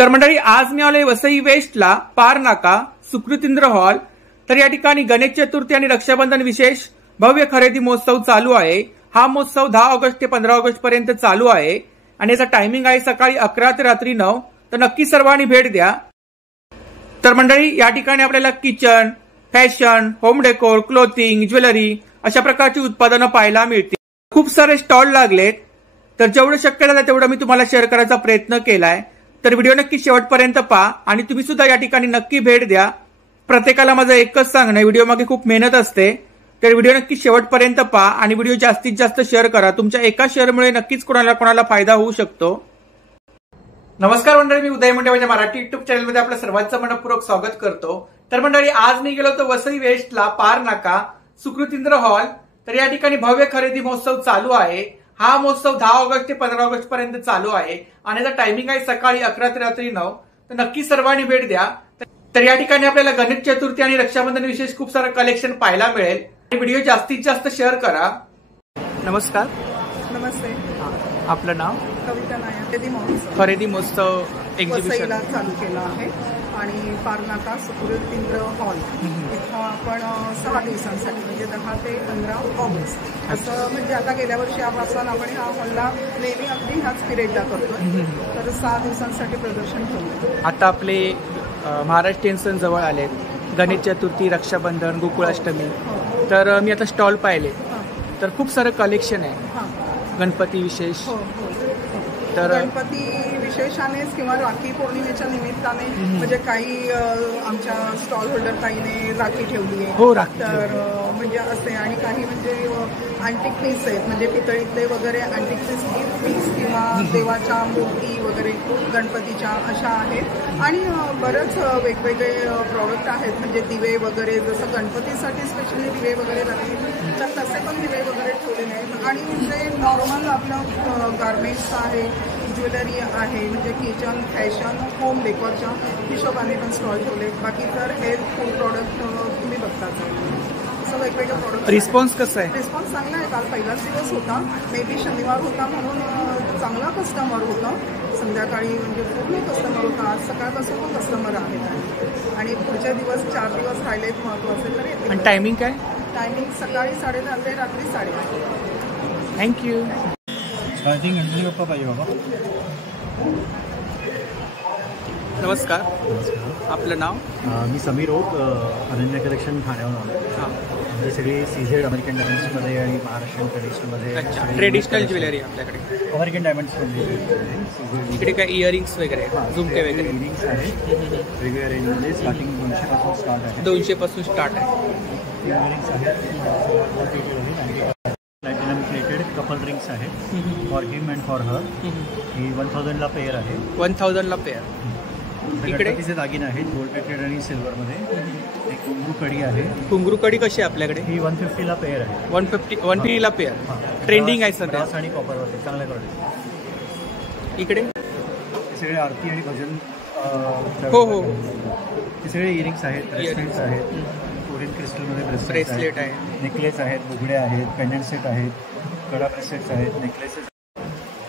तर मंडळी आज मी आलोय वसई वेस्टला पार नाका सुकृतींद्र हॉल। तर या ठिकाणी गणेश चतुर्थी आणि रक्षाबंधन विशेष भव्य खरेदी महोत्सव चालू आहे। हा महोत्सव 10 ऑगस्ट ते 15 ऑगस्ट पर्यंत चालू आहे आणि याचा टायमिंग आहे सकाळी 11 ते रात्री 9। तर नक्की सर्वांनी भेट द्या। तर मंडळी या ठिकाणी आपल्याला kitchen, fashion, home decor, clothing, jewellery अशा प्रकारची उत्पादनं पाहायला मिळतील। खूप सारे स्टॉल लागलेत। तर जेवढं शक्य झालं तेवढं मी तुम्हाला शेअर करायचा प्रयत्न केलाय। तर व्हिडिओ नक्की शेवटपर्यंत पहा आणि तुम्ही सुद्धा या ठिकाणी नक्की भेट द्या। प्रत्येकाला माझं एकच सांगणं आहे, व्हिडिओ मागे खूप मेहनत असते। तर व्हिडिओ नक्की शेवटपर्यंत पहा आणि व्हिडिओ जास्तीत जास्त शेअर करा। तुमच्या एका शेअरमुळे नक्कीच कोणाला फायदा होऊ शकतो। नमस्कार मंडळी, मी उदय मुंडे माझ्या मराठी युट्यूब चॅनलमध्ये आपलं सर्वांचं मनपूर्वक स्वागत करतो। तर मंडळी आज मी गेलो होतो वसई वेस्टला पार नाका सुकृतींद्र हॉल। तर या ठिकाणी भव्य खरेदी महोत्सव चालू आहे। हा महोत्सव 10 ऑगस्ट ते 15 ऑगस्ट पर्यंत चालू आहे आणि याचा टायमिंग आहे सकाळी 11 ते रात्री 9। तर नक्की सर्वांनी भेट द्या। तर या ठिकाणी आपल्याला गणेश चतुर्थी आणि रक्षाबंधन विशेष खूप सारं कलेक्शन पाहायला मिळेल आणि व्हिडिओ जास्तीत जास्त शेअर करा। नमस्कार। नमस्ते। आपलं नाव? कविता नायक। खरेदी महोत्सव एक्झिबिशन चालू केला आहे आणि पारनाका सुकृतींद्र हॉल इथं आपण 6 दिवसांसाठी म्हणजे 10 ते 15 ऑगस्ट असं म्हणजे आता गेल्या वर्षापासून आपण ह्या हॉलला नेहमी अगदी ह्याच पिरियडला करतो। तर 6 दिवसांसाठी प्रदर्शन ठेवलं। आता आपले महाराष्ट्रीयन सण जवळ आले, गणेश चतुर्थी, रक्षाबंधन, गोकुळाष्टमी। तर मी आता स्टॉल पाहिले तर खूप सारं कलेक्शन आहे गणपती विशेष। तर गणपती विशेषानेच किंवा राखी पौर्णिमेच्या निमित्ताने म्हणजे काही आमच्या स्टॉल होल्डर ताईने राखी ठेवली आहे। हो, राखी तर म्हणजे असे आणि काही म्हणजे अँटिक पीस आहेत म्हणजे पितळीतले वगैरे अँटिक पीस किंवा देवाच्या मूर्ती वगैरे गणपतीच्या अशा आहेत आणि बरेच वेगवेगळे प्रॉडक्ट आहेत म्हणजे दिवे वगैरे, जसं गणपतीसाठी स्पेशली दिवे वगैरे लागतील तर तसे पण दिवे वगैरे ठेवलेले आहेत आणि जे नॉर्मल आपलं गार्मेंट्स आहे, ज्वेलरी आहे म्हणजे किचन, फॅशन, होम डेकोरच्या हिशोबाने पण स्टॉल ठेवले। बाकी तर हेल्थ फूड प्रॉडक्ट तुम्ही बघताच असं वेगवेगळे प्रॉडक्ट। रिस्पॉन्स कसा आहे? रिस्पॉन्स चांगला आहे। काल पहिलाच दिवस होता, मे बी शनिवार होता म्हणून चांगला कस्टमर होता। संध्याकाळी म्हणजे पूर्ण कस्टमर होता। आज सकाळपासून पण कस्टमर आहेत आणि पुढचे दिवस 4 दिवस राहिलेत महत्वाचे तरी। आणि टायमिंग काय? टायमिंग सकाळी 10:30 ते रात्री 8:30। थँक्यू। स्टार्टिंग एंट्री गप्पा पाहिजे बाबा। नमस्कार। आपलं नाव? मी समीर ओक, अनन्या कलेक्शन ठाण्याहून आलो। आमची सगळी सीझेड अमेरिकन डायमंड्समध्ये आणि महाराष्ट्रीयन ट्रेडिशनलमध्ये। अच्छा, ट्रेडिशनल ज्वेलरी आपल्याकडे अमेरिकन डायमंड्समध्ये। इकडे काय इयरिंग्स वगैरे, झुमके वगैरे? इयरिंग्स आहेत वेगवेगळ्या रेंजमध्ये, स्टार्टिंग 200 पासून स्टार्ट आहे। 200 पासून स्टार्ट आहे। इयरिंग्स आहेत प्लॅटिनम प्लेटेड कपल रिंग्स आहेत for him and for her. ही 1000ला पेअर आहे। 1000ला पेअर। इकडे तिचे दागिने आहेत गोल्ड प्लेटेड आणि सिल्वरमध्ये। एक घुंगरू कडी आहे। घुंगरू कडी कशी आहे आपल्याकडे? ही 150ला पेअर आहे। 150ला पेअर ट्रेंडिंग आहे सध्या आणि कॉपरवरती चांगल्या क्वालिटी। इकडे सगळे आरती आणि भजन हो हो हे सगळे इयरिंग्स आहेत, ब्रेसलेट्स आहेत, कोरियन क्रिस्टलमध्ये ब्रेसलेट आहे, नेकलेस आहेत, बुगडे आहेत, पेंडंट सेट आहेत, कडा ब्रेसलेट्स आहेत, नेकलेसेस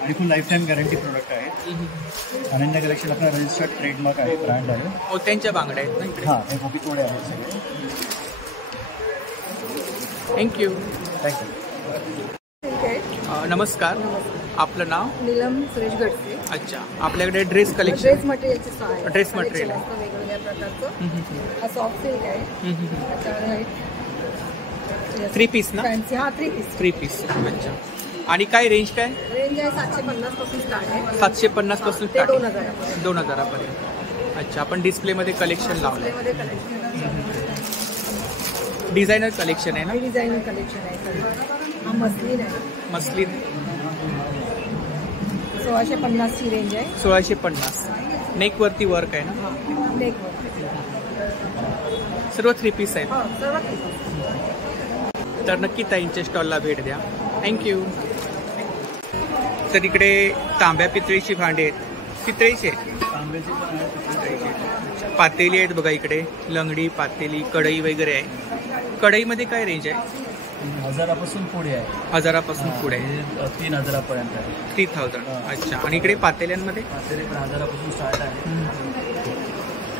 आणि फुल लाईफ टाईम गॅरंटी प्रोडक्ट आहेत। अनन्या कलेक्शन आपला रजिस्टर्ड ट्रेडमार्क आहे, ब्रँड आहे। मोत्यांच्या बांगड्या आहेत ना इकडे? हां, हे मोठी कोडे आहेत सगळे। थँक्यू। नमस्कार। आपलं नाव? नीलम सुरेश गडसे। अच्छा, आपल्याकडे ड्रेस कलेक्शन, ड्रेस मटेरियलचे आहे। ड्रेस मटेरियल वेगवेगळ्या प्रकारचं। हा सॉफ्ट सिल्क आहे, 3 पीस ना? हा 3 पीस। अच्छा, आणि काय रेंज काय? रेंज आहे 750 पासून स्टार्ट आहे। 750 पासून स्टार्ट, 2000 पर्यंत। अच्छा, आपण डिस्प्ले मध्ये कलेक्शन लावलंय। कलेक्शन डिझायनर कलेक्शन आहे ना? डिझायनर कलेक्शन आहे। हा मस्लिन आहे। मस्लिन 1650 ची रेंज आहे। 1650। नेक वरती वर्क आहे ना? नेक वरती सर्व 3 पीस आहेत। सर्व 3 पीस। तर नक्की ताईंच्या स्टॉलला भेट द्या। थँक्यू। तर इकडे तांब्या पितळीची भांडी आहेत, पितळीचे पातेली आहेत बघा। इकडे लंगडी, पातेली, कढई वगैरे आहे। कढईमध्ये काय रेंज आहे? 1000पासून पुढे आहे. 1000पासून पुढे आहे. 3000पर्यंत आहे. 3000. अच्छा. आणि इकडे पातेल्यांमध्ये पातेले पण 1000पासून स्टार्ट आहे.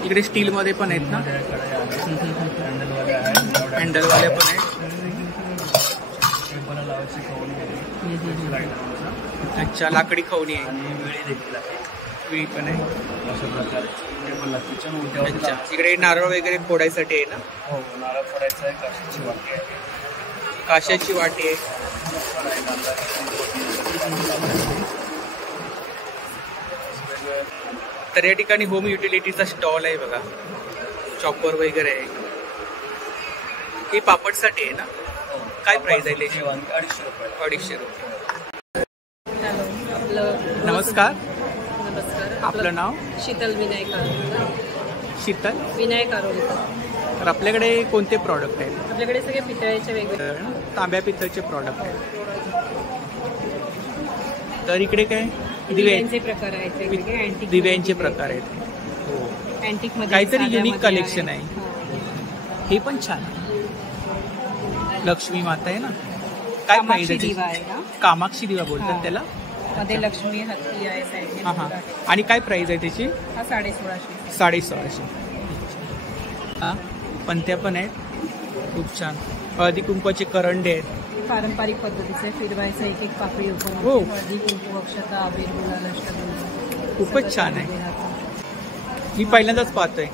इकडे स्टीलमध्ये पण आहेत ना, हँडलवाले आहेत, हँडलवाले पण आहेत. लावायची खवणी आहे. अच्छा, लाकडी खवणी आहे आणि वेळी देखील आहे. विळी पण आहे. अशा प्रकारे अच्छा. इकडे नारळ वगैरे फोडायसाठी आहे ना. हो, नारळ फोडायचं आहे. काशाची वाटी आहे. काशाची वाटी आहे. तर या ठिकाणी होम युटिलिटीचा स्टॉल आहे बघा. चॉपर वगैरे आहे. हे पापडसाठी आहे ना. काय प्राइस आहे त्याची? 250 रुपये. नमस्कार. नमस्कार. आपलं नाव? शीतल विनायक आरोलकर. शीतल विनायक आरोलकर. तर आपल्याकडे कोणते प्रॉडक्ट आहेत? आपल्याकडे सगळे पितळेचे वेगवेगळे तांब्या पितळचे प्रॉडक्ट आहेत. तर इकडे काय दिव्यांचे प्रकार आहेत वेगवेगळे. अँटिक दिव्यांचे प्रकार आहेत. अँटिक मध्ये काहीतरी युनिक कलेक्शन आहे. हे पण छान. लक्ष्मी माता आहे ना. काय प्राइस आहे? दिवा आहे ना. कामाक्षी दिवा बोलतात त्याला. मध्ये लक्ष्मी हत्ती आहे साईडने. हां. आणि काय प्राइस आहे त्याची? हा 1650. 1650. हां. पंत्या पण आहेत. खूप छान. हळदी कुंकवाचे करंडे आहेत. पारंपरिक पद्धतीचे फिरवायचं एक एक पापडी ओपन. हो. हळदी कुंकू, अक्षता, अबीर, गुलाल, अष्टगंध. खूपच छान आहे. मी पहिल्यांदाच पाहतोय.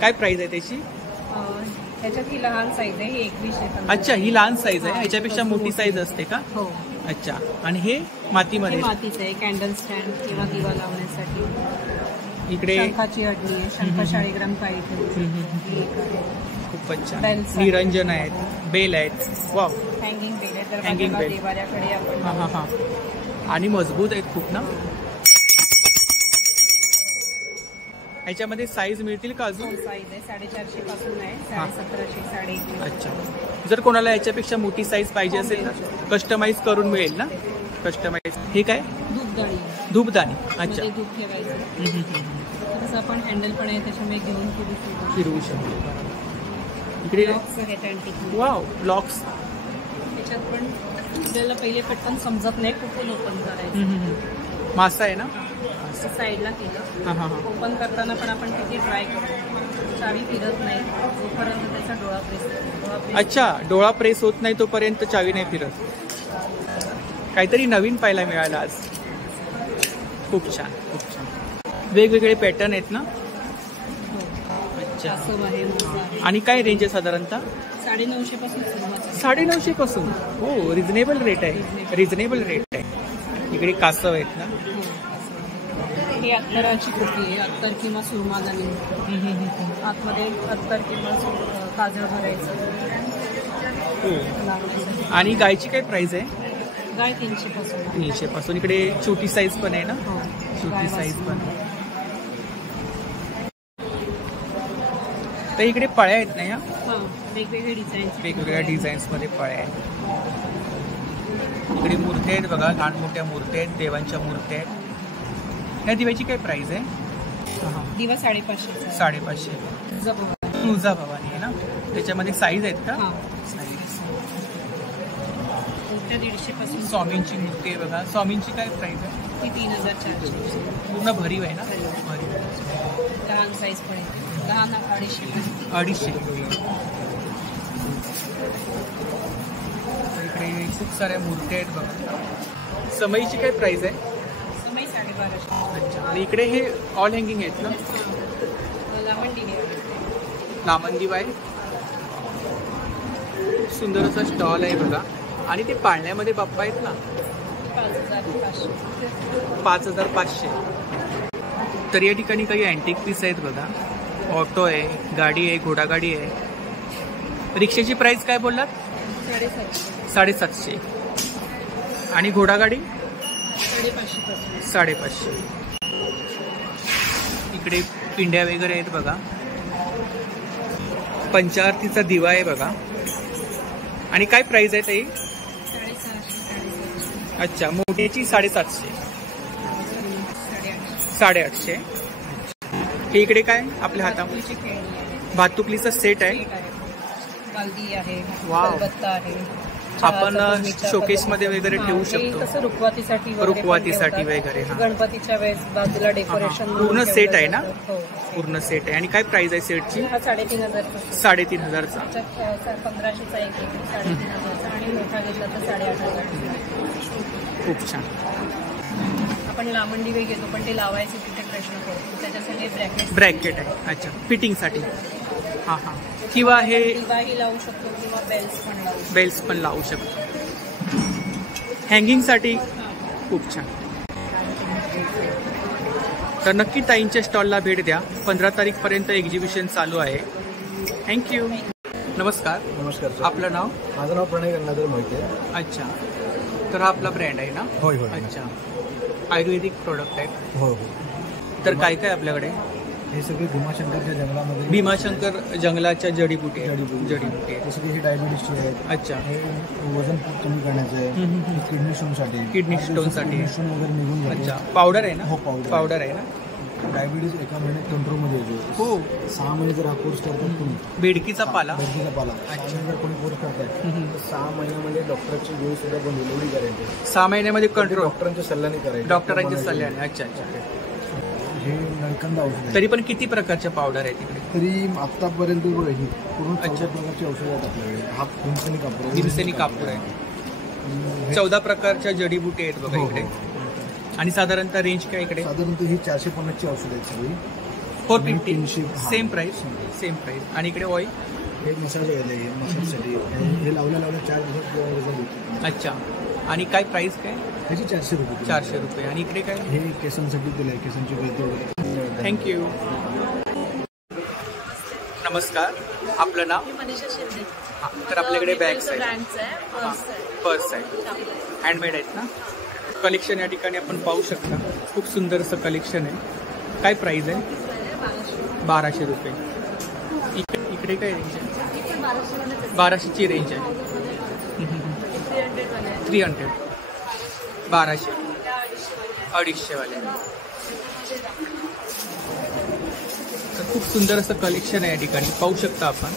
काय प्राइस आहे त्याची? त्याच्यात ही लहान साईज आहे. ही 21 आहे. अच्छा, ही लहान साईज आहे. ह्याच्यापेक्षा मोठी साईज असते का? हो. अच्छा. आणि हे मातीमध्ये? मातीचं आहे. कॅन्डल स्टँड किंवा दिवा लावण्यासाठी. इकडे शंखाची अडणी आहे. शंख 40 ग्राम काळी ठेवली. खूपच छान. निरंजन आहेत. बेल आहेत. वाव. हँगिंग बेल आहे. तर हँगिंग बेल. देवाऱ्याकडे आपण. हां. आणि मजबूत आहेत खूप ना. ह्याच्यामध्ये साईज मिळतील का अजून? साईज आहे 450 पासून आहे. 1750, 1.5. अच्छा. जर कोणाला याच्यापेक्षा मोठी साईज पाहिजे असेल ना, कस्टमाइज करून मिळेल ना. कस्टमाइज. हे काय? धूपदाणी. धूपदाणी. अच्छा. धूप ठेवायचं. तसं आपण हँडल पण आहे त्याच्यामुळे घेऊन फिरवू शकतो. इकडे लॉक्स आहेत अँटिक. वाव. लॉक्स. त्याच्यात पण आपल्याला पहिले पटकन समजत नाही कुठून ओपन करायचं. मासा आहे ना. साईडला केलं. हां. ओपन करताना पण आपण किती ट्राय करतो. चावी फिरत नाही जोपर्यंत त्याचा डोळा प्रेस. अच्छा, डोळा प्रेस होत नाही तोपर्यंत चावी नाही फिरत. काहीतरी नवीन पाहायला मिळालं आज. खूप छान. खूप छान. वेगवेगळे पॅटर्न आहेत ना. अच्छा. आणि काय रेंज आहे साधारणतः? 950 पासून सुरुवात. 950 पासून. हो, रिझनेबल रेट आहे. रिझनेबल रेट आहे. इकडे कासव आहेत ना. ही अत्तराची कुकी आहे. अत्तर किंवा सुरमा दाणी. आतमध्ये अत्तर किंवा काजळ भरायचं. आणि गायची काय प्राइस आहे? गाय 300 पासून. 300 पासून. इकडे छोटी साईज पण आहे ना. छोटी साईज पण. तर इकडे पळ्या आहेत ना या. वेगवेगळे डिझाईन. वेगवेगळ्या डिझाईन्स मध्ये पळ्या आहेत. इकडे मूर्त्या आहेत बघा. लहान मोठ्या मूर्त्या आहेत. देवांच्या मूर्त्या आहेत. या दिव्याची काय प्राइस आहे? दिवा 550. 550. तुळजाभवानी आहे ना. त्याच्यामध्ये साईज आहेत का? मोठ्या 150 पासून. स्वामींची मूर्ती आहे बघा. स्वामींची काय प्राइस आहे? ती 3400. पूर्ण भरीव आहे ना. भरीव. लहान साईज पण आहे. लहान 250. इकडे खूप साऱ्या मूर्त्या आहेत बघा. समईची काय प्राइस आहे? समय 1250. अच्छा. आणि इकडे हे ऑल हँगिंग आहेत ना. लामण दिवा आहे. सुंदर असा स्टॉल आहे बघा. आणि ते पाळण्यामध्ये बाप्पा आहेत ना. 5500. तर या ठिकाणी काही अँटिक पीस आहेत बघा. ऑटो आहे, गाडी आहे, घोडागाडी आहे. रिक्षाची प्राइस काय बोललात? 750. आणि घोडागाडी 550. इकडे पिंड्या वगैरे आहेत बघा. पंचारतीचा दिवा आहे बघा. आणि काय प्राइस आहे ताई? 650. अच्छा. मोठ्याची 750. 850. हे इकडे काय आपल्या हातामध्ये? भातुकलीचा सेट आहे. बालदी आहे. वाव. खलबत्ता आहे. आपण शोकेस मध्ये वगैरे ठेवू हे शकतो. कसं रुखवातीसाठी वगैरे पण रुखवातीसाठी ठेवतात. वगैरे, हा. गणपतीच्या वेळेस बाजूला डेकोरेशन पूर्ण सेट आहे ना? हो. पूर्ण सेट आहे. आणि काय प्राइस आहे सेटची? हा 3,500 3,500चा. 1500चा एक 3,500चा आणि मोठा घेतला तर 8,500. खूप छान. आपण लामंडी वेग घेतो पण ते लावायचे तिथे प्रश्न पडतो, त्याच्यासाठी ब्रॅकेट आहे. अच्छा, फिटिंगसाठी. हां हां. किंवा हे दिवाही लावू शकतो किंवा बेल्स पण लावू शकतो. हँगिंगसाठी खूप छान. तर नक्की ताईंच्या स्टॉलला भेट द्या. 15 तारीखपर्यंत एक्झिबिशन चालू आहे. थँक्यू. नमस्कार. नमस्कार सर. आपलं नाव? माझं नाव प्रणय गंगाधर मोहिते. अच्छा, तर हा आपला ब्रँड आहे ना? होय होय. अच्छा, आयुर्वेदिक प्रोडक्ट आहे. हो हो. तर काय काय आपल्याकडे? हे सगळे भीमाशंकरच्या जंगलामध्ये भीमाशंकर जंगलाच्या जडीबुटी आहे. जडीबुटी आहे. जसं की हे डायबिटीसचे आहेत. अच्छा. हे वजन खूप कमी करण्याचं आहे. किडनी स्टोनसाठी. किडनी स्टोनसाठी. किडनी स्टोन वगैरे निघून जाते. अच्छा, पावडर आहे ना? हो, पावडर आहे ना? डायबिटीज एका महिन्यात कंट्रोलमध्ये येतो. हो. 6 महिने जर हा कोर्स करतात तुम्ही, बेडकीचा पाला. बेडकीचा पाला 6 महिने जर कोणी कोर्स करताय तर 6 महिन्यामध्ये डॉक्टरची वेळ सुद्धा बंद होईल, एवढी गॅरंटी. 6 महिन्यामध्ये कंट्रोल. डॉक्टरांच्या सल्ल्याने करायचं. डॉक्टरांच्या सल्ल्याने. अच्छा अच्छा. हे नळकंद औषध आहे. तरी पण किती प्रकारच्या पावडर आहे तिकडे? तरी आतापर्यंत बघा ही पूर्ण 14 प्रकारची औषधं आहेत आपल्याकडे. हा भीमसेनी कापूर आहे. भीमसेनी कापूर आहे. 14 प्रकारच्या जडीबुटी आहेत बघा हो, इकडे. हो. आणि साधारणतः रेंज काय इकडे? साधारणतः ही 450ची औषध आहेत सगळी. 450. Same price. आणि इकडे ऑइल? हे मसाज आहे, मसाजसाठी. हे लावल्या 4 दिवसात रिझल्ट येतो. अच्छा. आणि काय प्राइस काय? ह्याची 400 रुपये. 400 रुपये. आणि इकडे काय? हे केसांसाठी दिलं आहे, केसांची गळती वगैरे. थँक्यू. नमस्कार. आपलं नाव? मनीषा शिंदे. हां, तर आपल्याकडे बॅग्स आहेत, ब्रँड्स आहे, पर्स आहे, हँडमेड आहेत ना? कलेक्शन या ठिकाणी आपण पाहू शकता. खूप सुंदर असं कलेक्शन आहे. काय प्राइस आहे? 1200 रुपये. इकडे काय रेंज आहे? 1200ची रेंज आहे. 300. 1200. 250 वाले. तर खूप सुंदर असं कलेक्शन आहे या ठिकाणी, पाहू शकता आपण.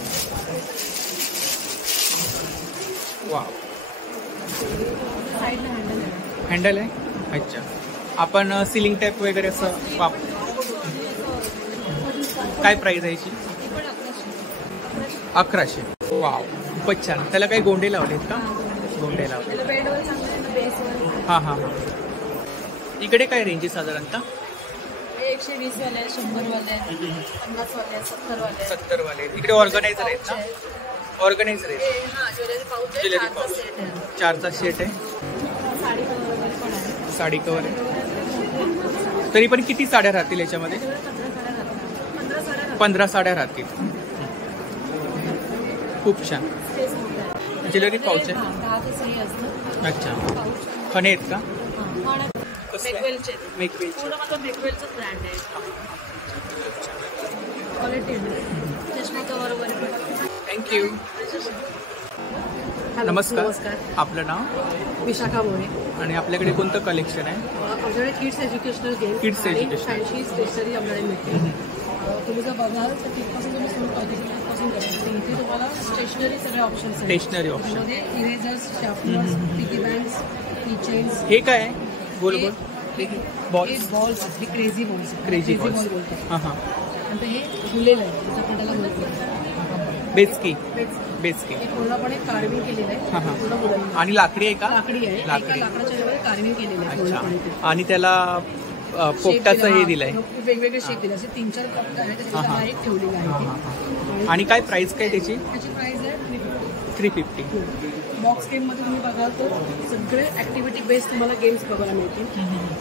वा, हँडल आहे. अच्छा, आपण सिलिंग टॅप वगैरे असं काय प्राइस आहे याची? 1100. वाव, खूपच छान. त्याला काही गोंडे लावलेत का? गोंडे लावले. हां हां हां. इकडे काय रेंज आहे साधारणतः? 120 वाले, 100 वाले, 50 वाले, 70 वाले. 70 वाले. इकडे ऑर्गनायझर आहेत ना? ऑर्गनायझर आहे. ज्वेलरी पाऊच आहे, ज्वेलरी पाऊच. 4चा सेट आहे. साडी कवर वगैरे पण आहे. साडी कवर आहे. तरी पण किती साड्या राहतील याच्यामध्ये? 15 साड्या राहतील. खूप छान. ज्वेलरी पाऊच आहे. 10 ते 6 असतं. अच्छा, खणे आहेत का? मेकवेलचे. मेकवेलचे. पूर्ण माझा मेकवेलचाच ब्रँड आहे. क्वालिटी चष्मा कवर वगैरे पण. थँक्यू. नमस्कार. आपलं नाव? विशाखा मोरे. आणि आपल्याकडे कोणतं कलेक्शन आहे? आमच्याकडे kids educational game, Kids educational. Fancy stationery आपल्याकडे मिळते. तुम्ही जर बघाल तर तिथपासून तुम्ही सुरू पासून करायचं. इथे तुम्हाला स्टेशनरी सगळे ऑप्शन्स आहेत. Stationery option. त्यामध्ये erasers, sharpeners, piggy bands, keychains. हे काय आहे? गोल गोल बॉल्स. बॉल्स हे crazy balls. Crazy balls. Ball बोलतात. हां हां. नंतर हे फुलेलं आहे, त्याचं त्याला म्हणतो बेचकी. बेचकी. हे पूर्णपणे कार्विंग केलेलं आहे. हां हां. पूर्ण मुलांना आणि लाकडी आहे का? लाकडी आहे. एका लाकडी. लाकडाच्या वर कार्विंग केलेलं आहे अच्छा. पूर्णपणे ते. आणि त्याला पोपटाचं हे दिलंय. वेगवेगळे शेप दिले, असे 3-4 पोपट आहेत, त्याच्यात हां. एक ठेवलेला आहे. आणि काय प्राइस काय त्याची? त्याची प्राइस आहे 350. बॉक्स गेम मध्ये तुम्ही बघाल तर सगळे ऍक्टिव्हिटी बेस्ड तुम्हाला गेम्स बघायला मिळतील.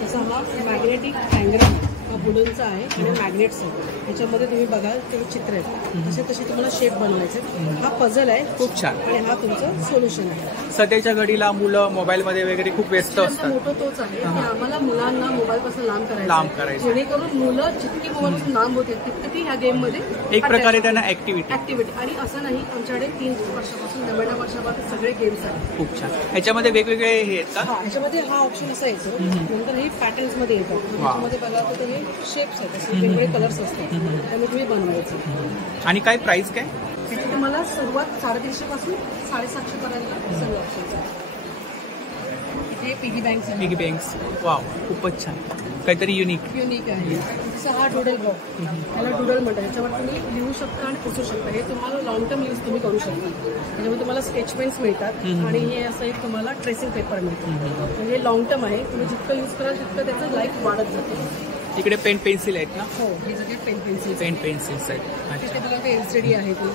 तसा हा मॅग्नेटिक हँगरम हा वुडनचा आहे आणि मॅग्नेट्स आहे. त्याच्यामध्ये तुम्ही बघाल ते चित्र आहेत, तसे तसे तुम्हाला शेप बनवायचे. हा पझल आहे. खूप छान. आणि हा तुमचं सोल्युशन आहे. सध्याच्या घडीला मुलं मोबाईलमध्ये वगैरे खूप व्यस्त त्यांचा असतात. मोठो तोच आहे की आम्हाला मुलांना मोबाईलपासून लांब लांब करायचं, करायचं. जेणेकरून मुलं जितकी मोबाईलपासून लांब होतील तितकी ह्या गेम मध्ये एक प्रकारे त्यांना ऍक्टिव्हिटी. ऍक्टिव्हिटी. आणि असं नाही, आमच्याकडे 3 वर्षापासून 9 वर्षापासून सगळे गेम्स आहेत. खूप छान. ह्याच्यामध्ये वेगवेगळे हे आहेत का? ह्याच्यामध्ये हा ऑप्शन असा येतो. नंतर हे पॅटर्न्स मध्ये येतात. ह्याच्यामध्ये बघा तर हे शेप्स आहेत, असे वेगवेगळे कलर्स असतात, त्यामुळे तुम्ही बनवायचं. आणि काय प्राइस काय? त्याची तुम्हाला सुरुवात 350 पासून 750 पर्यंत सगळे ऑप्शन्स आहेत. हे पिगी बँक्स आहे. पिगी बँक्स, वाव, खूपच छान, काहीतरी युनिक आहे. तसं हा डुडल बॉक्स, त्याला डुडल म्हणतात. ह्याच्यावर तुम्ही लिहू शकता आणि पुसू शकता. हे तुम्हाला लॉंग टर्म यूज तुम्ही करू शकता. त्याच्यामध्ये तुम्हाला स्केच पेन्स मिळतात आणि हे असं एक तुम्हाला ट्रेसिंग पेपर मिळतं. म्हणजे लॉंग टर्म आहे. तुम्ही जितकं यूज कराल तितकं त्याचं लाईफ वाढत जाते. इकडे पेन पेन्सिल आहेत ना? हो, हे सगळे पेन पेन्सिल्स आहेत. तिथे तुला ते LCD आहे, ती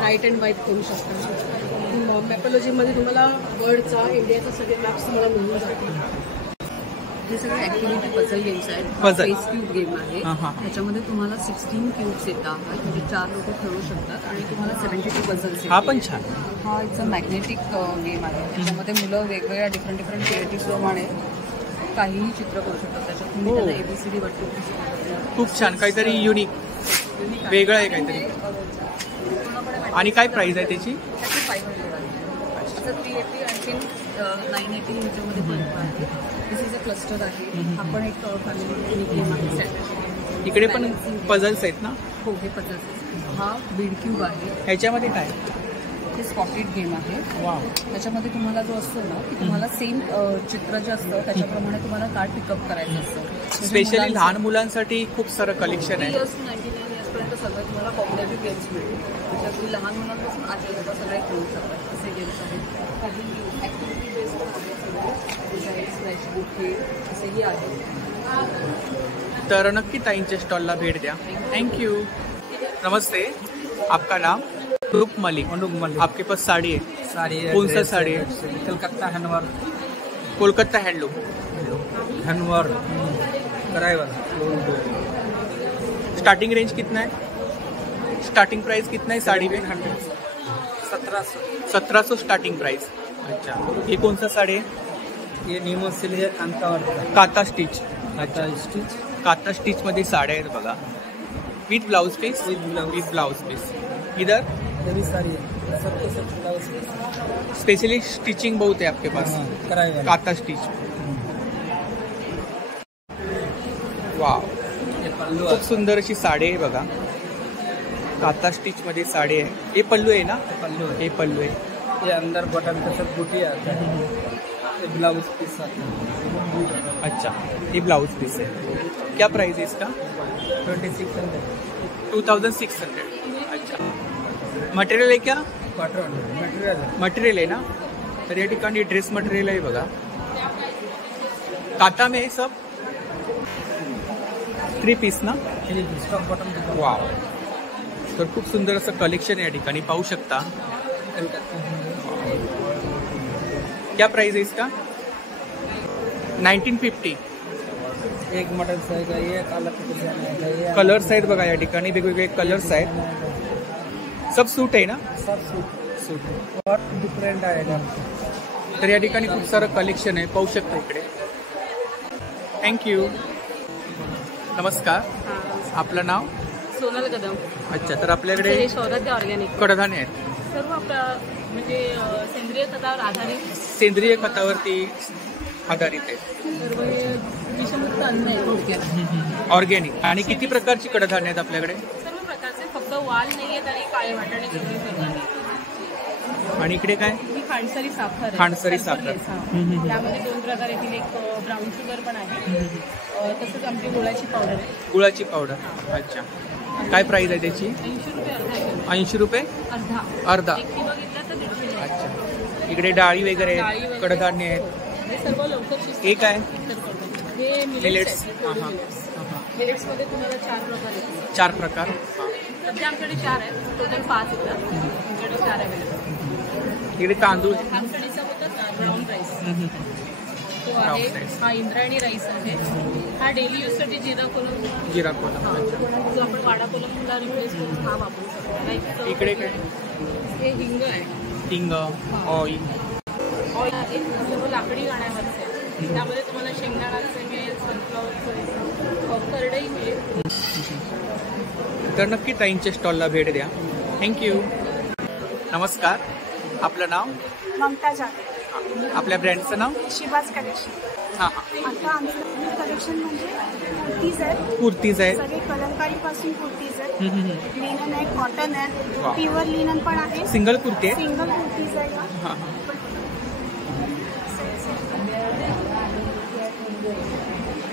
राईट अँड वाईट करू शकता. मॅपॉलॉजीमध्ये तुम्हाला वर्ल्डचा, इंडियाचा सगळे मॅप्स तुम्हाला मिळून जातील. हे सगळे ऍक्टिव्हिटी पझल गेम्स आहेत. फेस क्यूब गेम आहे. त्याच्यामध्ये तुम्हाला 16 क्यूब्स येतात, म्हणजे 4 लोक खेळू शकतात आणि तुम्हाला 72 पझल्स. हा पण छान. हा एक मॅग्नेटिक गेम आहे. त्याच्यामध्ये मुलं वेगवेगळ्या डिफरंट क्रिएटिव्ह प्रमाणे काहीही चित्र करू शकतात. त्याच्यात तुम्ही त्यांना ABCD वाटतो. खूप छान, काहीतरी युनिक, वेगळं आहे काहीतरी. आणि काय प्राइस आहे त्याची? 500 आहे. 380 आणखी 980 ह्याच्यामध्ये फरक आहे. दिस इज अ क्लस्टर आहे. हा पण एक फॅमिली गेम आहे. सेट इकडे पण पझल्स आहेत ना? हो, हे पझल्स. हा बीड क्यूब आहे. ह्याच्यामध्ये काय? हे स्पॉटेड गेम आहे. वाव. त्याच्यामध्ये तुम्हाला जो असतो ना की तुम्हाला सेम चित्र जे असतं त्याच्याप्रमाणे तुम्हाला कार्ड पिकअप करायचं असतं. स्पेशली लहान मुलांसाठी खूप सारं कलेक्शन आहे. 99 इयर्सपर्यंत सगळं तुम्हाला कॉम्पिटेटिव्ह गेम्स मिळतील. त्याच्यात तुम्ही लहान मुलांपासून आजोबा सगळे खेळू शकतात असे गेम्स आहेत. काही ॲक्टिव्हिटी बेस्ड हे असेही आहेत. तर नक्की ताईंच्या स्टॉलला भेट द्या. थँक्यू. नमस्ते, आपका नाम? रूप मलिक. आपके पास साड़ी है? कौन सा साड़ी है? Calcutta handwork. Kolkata handloom. Handwork कराए वाला. स्टार्टिंग रेंज कितना है? स्टार्टिंग प्राइस कितना है साड़ी में? 1700 स्टार्टिंग प्राइस. अच्छा, ये कौन सा साड़ी है? ये नीमो सिल्क कांतावर्क. काता स्टिच मध्ये साड्या आहेत बघा. With blouse piece. With blouse piece. इधर ये भी साड़ी है. सब ब्लाउज पीस. स्पेशली स्टिचिंग बहुत है आपके पास. कराए वाला. काता स्टिच. वाव, खूप सुंदर अशी साडी आहे बघा. काता स्टिच मध्ये साडी आहे. हे पल्लू आहे ना? हे पल्लू आहे. ये अंदर बटन का सब बूटी आता है. ये ब्लाउज पीस आता है. अच्छा, ये ब्लाउज पीस है. क्या प्राइस है इसका? 2600. 2600. अच्छा, मटेरियल आहे क्या? मटेरियल आहे ना? तर या ठिकाणी ड्रेस मटेरियल आहे बघा. काता में सब 3 पीस ना? वाव, तर खूप सुंदर असं कलेक्शन आहे या ठिकाणी, पाहू शकता. क्या प्राइस है इसका? 1950. एक मॉडल साइज आहे. एक अलग कलर्स आहेत बघा या ठिकाणी, वेगवेगळे कलर्स आहेत. सब सूट आहे ना? सब सूट और डिफरेंट आहे. तर या ठिकाणी खूप सारं कलेक्शन आहे, पाहू शकता इकडे. थँक्यू. नमस्कार, आपलं नाव? सोनल कदम. अच्छा, तर आपल्याकडे सौरभ्य ऑर्गॅनिक कडधान्य आहेत. सर्व आपलं म्हणजे सेंद्रिय खतावर आधारित, सेंद्रिय खतावरती आधारित आहे. सर्व हे विषमुक्त अन्न आहे थोडक्यात. ऑर्गॅनिक. आणि किती प्रकारची कडधान्य आहेत आपल्याकडे? सर्व प्रकारचे, फक्त वाल नाही आहेत आणि काळे वाटाणे सगळे सर्व. आणि इकडे काय? ही खांडसरी साखर आहे. खांडसरी साखर. त्यामध्ये 2 प्रकार येतील. एक ब्राऊन शुगर पण आहे. तसंच आमची गुळाची पावडर आहे. गुळाची पावडर. अच्छा, काय प्राइस आहे त्याची? 80 रुपये 80 रुपये अर्धा. अर्धा. एक किलो घेतला तर 150. अच्छा, इकडे डाळी वगैरे आहेत, कडधान्य आहेत. हे सर्व लवकर शिजतात. हे काय? हे मिलेट्स. मिलेट्समध्ये तुम्हाला 4 प्रकार येतील. 4 प्रकार. सध्या आमच्याकडे 4 आहेत. टोटल 5 येतात. आमच्याकडे 4 अवेलेबल. इकडे तांदूळ. खामखडीचा होता ब्राऊन राईस तो आहे. हा इंद्रायणी राईस आहे. हा डेली यूजसाठी जिरा कोलम. जो आपण वाडा कोलमला रिप्लेस करून हा वापरू शकतो. इकडे काय? हे हिंग आहे. हिंग, ऑइल. ऑइल आहे सर्व लाकडी गाण्यावरच आहे. त्यामध्ये तुम्हाला शेंगदाण्याचं मिळेल, सनफ्लॉवरचं, करडई मिळेल. तर नक्की ताईंच्या स्टॉलला भेट द्या. थँक्यू. नमस्कार, आपलं नाव? ममता जाधव. आपल्या ब्रँडचं नाव? शिवाज कलेक्शन. हा. आता आमचं कलेक्शन म्हणजे कुर्तीज आहेत. कुर्तीज आहेत. सगळे कलंकारी पासून कुर्तीज आहेत. हम्म, हम्म. लिनन आहे, कॉटन आहे, वा. प्युअर लिनन पण आहे. सिंगल कुर्ती आहे. सिंगल कुर्तीज आहे. हा.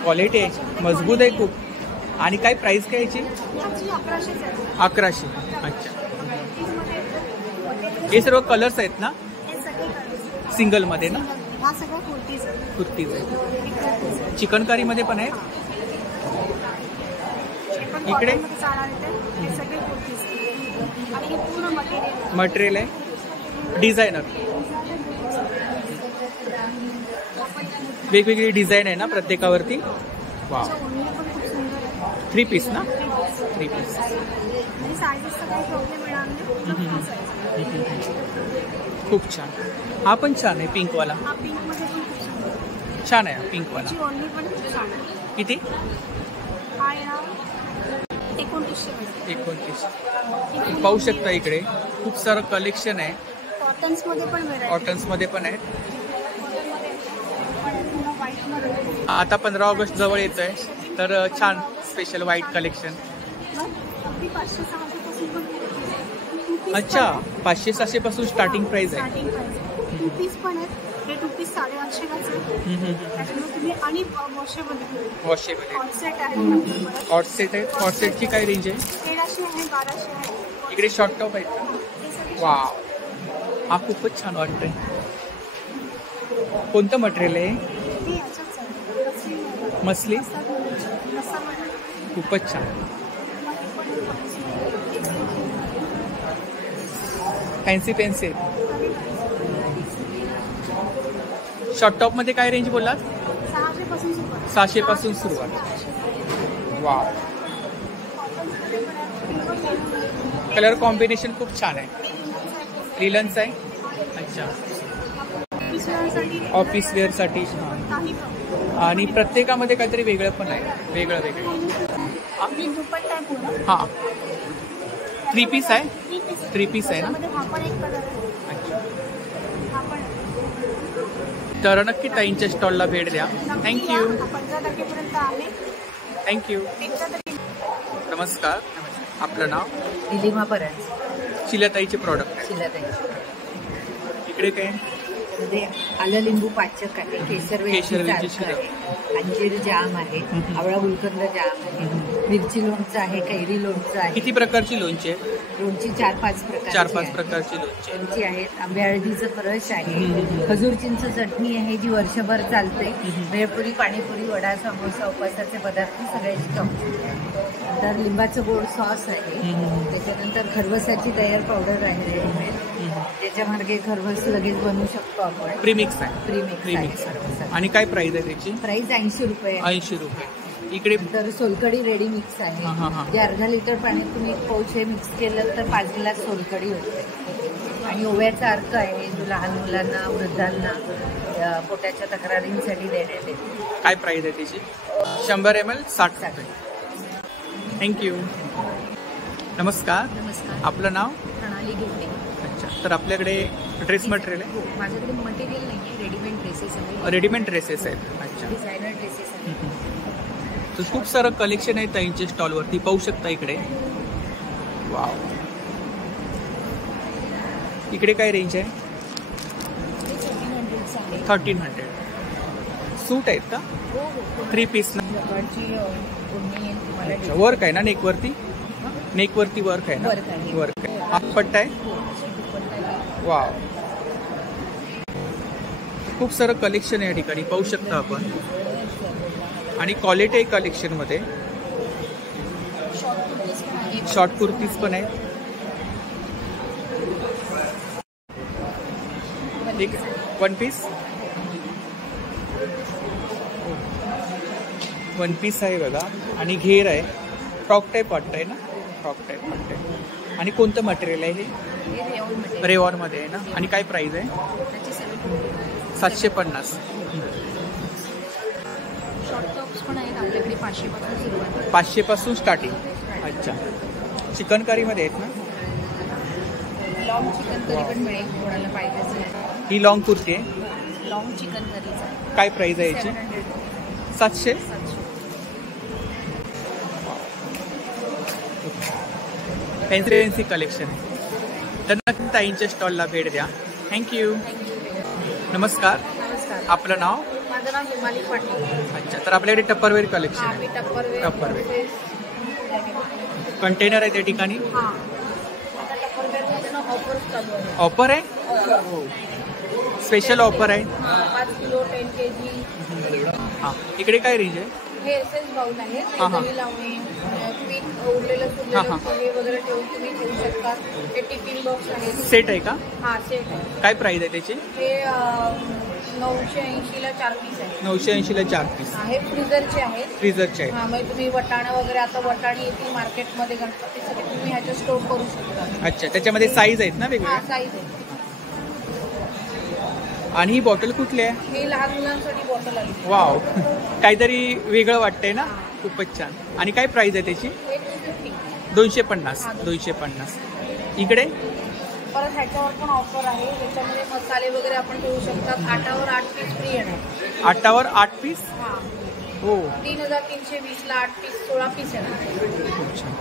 क्वालिटी आहे, मजबूत आहे खूप. आणि काय प्राइस काय याची? याची 1100 आहे. 1100. अच्छा. हे सर्व कलर्स आहेत ना हे सगळे कलर्स सिंगल मध्ये ना? हा सगळ्या कुर्तीज आहेत. कुर्तीज आहे. हे कुर्तीज आहेत. चिकनकारी मध्ये पण आहेत. हे पण इकडे? कॉटनमध्ये चालणार आहेत. हे सगळे कुर्तीज आहेत. आणि हे पूर्ण मटेरियल मटेरियल आहे. डिझायनर वेगवेगळी डिझाईन आहे ना प्रत्येकावरती. वा. ओढणी पण खूप सुंदर आहे. 3 पीस ना? 3 पीस. आणि साईजचा काही प्रॉब्लेम येणार नाही. हा size. खूप छान. हा पण छान आहे पिंकवाला. हा पिंक मध्ये पण खूप सुंदर आहे. छान आहे पिंकवाला. त्याची ओढणी पण खूप छान आहे. किती? हा येणार 2900 मध्ये. 29. पाहू शकता इकडे खूप सारं कलेक्शन आहे. कॉटन्स मध्ये पण व्हेरायटी. कॉटन्स मध्ये पण आहे. व्हाईट मध्ये आता 15 ऑगस्ट जवळ येत आहे तर छान स्पेशल व्हाईट कलेक्शन. अगदी 500-600 पासून पण अच्छा 500-600 पासून स्टार्टिंग प्राइस आहे. स्टार्टिंग प्राइस 2 पीस पण आहेत. हे 2 पीस 850 लाच आहे. त्याच्यामुळे तुम्ही आणि वॉशेबल वॉशेबल हॉट सेट आहे. हॉट सेट आहे. हॉट सेटची काय रेंज आहे? 1300 आहे, 1200 आहे. इकडे शॉर्ट टॉप आहेत का? हे सगळे वा. हा खूपच छान वाटतंय. कोणतं मटेरियल आहे? हे याच्याच आहे. मसली. रस्सामध्ये. खूपच छान. Fancy pencil. शॉर्ट टॉप मध्ये काय रेंज बोललात? 600 पासून सुरुवात. 600 पासून सुरुवात. वा. कलर कॉम्बिनेशन खूप छान आहे. लिलन्स आहे. अच्छा. ऑफिस वेअर साठी. आणि प्रत्येकामध्ये काहीतरी वेगळं पण आहे. वेगळं हा 3 पीस आहे. 3 पीस आहे ना? अच्छा. तर नक्की ताईंच्या स्टॉलला भेट द्या. थँक्यू. 15 तारखेपर्यंत आहे. थँक्यू. नमस्कार. आपलं नाव? निलिमा परत. शिलाताईचे प्रॉडक्ट आहे. शिलाताई. इकडे काय? मध्ये आलं लिंबू पाचक आहे, केशर केशरवेलची वेलची आहे, अंजीर जाम आहे, आवळा गुलकंद जाम आहे, मिरची लोणचं आहे, कैरी लोणचं आहे. किती प्रकारची लोणची आहे? लोणची 4-5 प्रकारची लोणची. लोणची आहेत. आंबे हळदीचं फरश आहे, खजूर चिंच चटणी आहे जी वर्षभर चालते, भेळपुरी, पाणीपुरी, वडा, समोसा, उपासाचे पदार्थ सगळ्याची कंपनी. तर लिंबाचं गोड सॉस आहे. त्याच्यानंतर खरवसाची तयार पावडर आहे रेडीमेड. त्याच्यामार्गे खरवस लगेच बनवू शकतो आपण. प्रीमिक्स आहे. प्रीमिक्स. आणि काय प्राइस आहे त्याची? प्राइस 80 रुपये. 80 रुपये. इकडे तर सोलकडी रेडी मिक्स आहे. जे अर्धा लिटर पाण्यात तुम्ही एक पाऊच हे मिक्स केलं तर 5 ग्लास सोलकडी होते. आणि ओव्याचा अर्क आहे जो लहान मुलांना, वृद्धांना पोटाच्या तक्रारींसाठी देण्यात येते. काय प्राइस आहे त्याची? 100 ml 60 रुपये. थँक्यू. नमस्कार. नमस्कार. आपलं नाव? प्रणाली गिवडे. अच्छा. तर आपल्याकडे ड्रेस मटेरियल आहे? माझ्याकडे मटेरियल नाही आहे, रेडीमेड ड्रेसेस आहे. रेडीमेड ड्रेसेस आहेत. अच्छा. डिझायनर ड्रेसेस आहेत. तर खूप सारं कलेक्शन आहे ताईंच्या स्टॉलवरती. पाहू शकता इकडे. वाव. इकडे काय रेंज आहे? 1300. सूट आहेत का? 3 पीस ना? वर्क आहे ना नेकवरती? नेकवरती वर्क आहे ना? वर्क आहे. हात पट्टा आहे. वाव. खूप सारं कलेक्शन आहे या ठिकाणी. पाहू शकता आपण. आणि क्वालिटी आहे कलेक्शन मध्ये. शॉर्ट कुर्तीज पण आहेत. ठीक आहे. 1 पीस. 1 पीस आहे बघा. आणि घेर आहे. फ्रॉक टाईप वाटत आहे ना? फ्रॉक टाईप वाटत. आणि कोणतं मटेरियल आहे हे? रेवॉन मध्ये आहे ना? आणि काय प्राइस आहे? 750. शॉर्ट टॉप्स पण आहेत आपल्याकडे 500 पासून सुरुवात. 500 पासून स्टार्टिंग. अच्छा. चिकनकारी मध्ये आहेत ना? लॉंग चिकन करी पण मिळेल कोणाला पाहिजे असेल. ही लॉंग कुर्ती आहे. लॉंग चिकन करीचा आहे. काय प्राइस आहे याची? 700. 700. फॅन्सी कलेक्शन आहे. तर नक्की ताईंच्या स्टॉलला भेट द्या. थँक्यू. नमस्कार. नमस्कार. आपलं नाव? माझं नाव हिमाली पाटील. अच्छा, तर आपल्याकडे टप्परवेअर कलेक्शन आहे. टप्परवेअर कंटेनर आहे त्या ठिकाणी. ऑफर आहे? स्पेशल ऑफर आहे. 5 किलो 10 kg. हां, इकडे काय रेंज आहे? हे एसेस बाउल आहे. दही लावणे, पीठ उरलेलं पोहे वगैरे ठेवून तुम्ही ठेवू शकता. हे टिफिन बॉक्स आहे. सेट आहे का? हा, सेट आहे. काय प्राइस आहे त्याची? हे 980 ला 4 पीस आहे. 980 ला 4 पीस. हे फ्रीजरचे आहेत. फ्रीजरचे आहे. हा, म्हणजे तुम्ही वटाणा वगैरे, आता वटाणे येतील मार्केटमध्ये गणपतीसाठी, तुम्ही ह्याच्या स्टोर करू शकता. अच्छा, त्याच्यामध्ये साईज आहेत ना वेगवेगळ्या? हा, साईज आहे. आणि ही बॉटल कुठली आहे? ही लहान मुलांसाठी बॉटल आहे. वाव, काहीतरी वेगळं वाटतंय ना. खूपच छान. आणि काय प्राइस आहे त्याची? हे 250. 250. 250. इकडे परत ह्याच्यावर पण ऑफर आहे. त्याच्यामध्ये मसाले वगैरे आपण ठेवू शकतात. 8वर 8 पीस फ्री येणार. 8वर 8 पीस? हा. हो. 3320 ला 8 पीस 16 पीस येणार. खूप छान.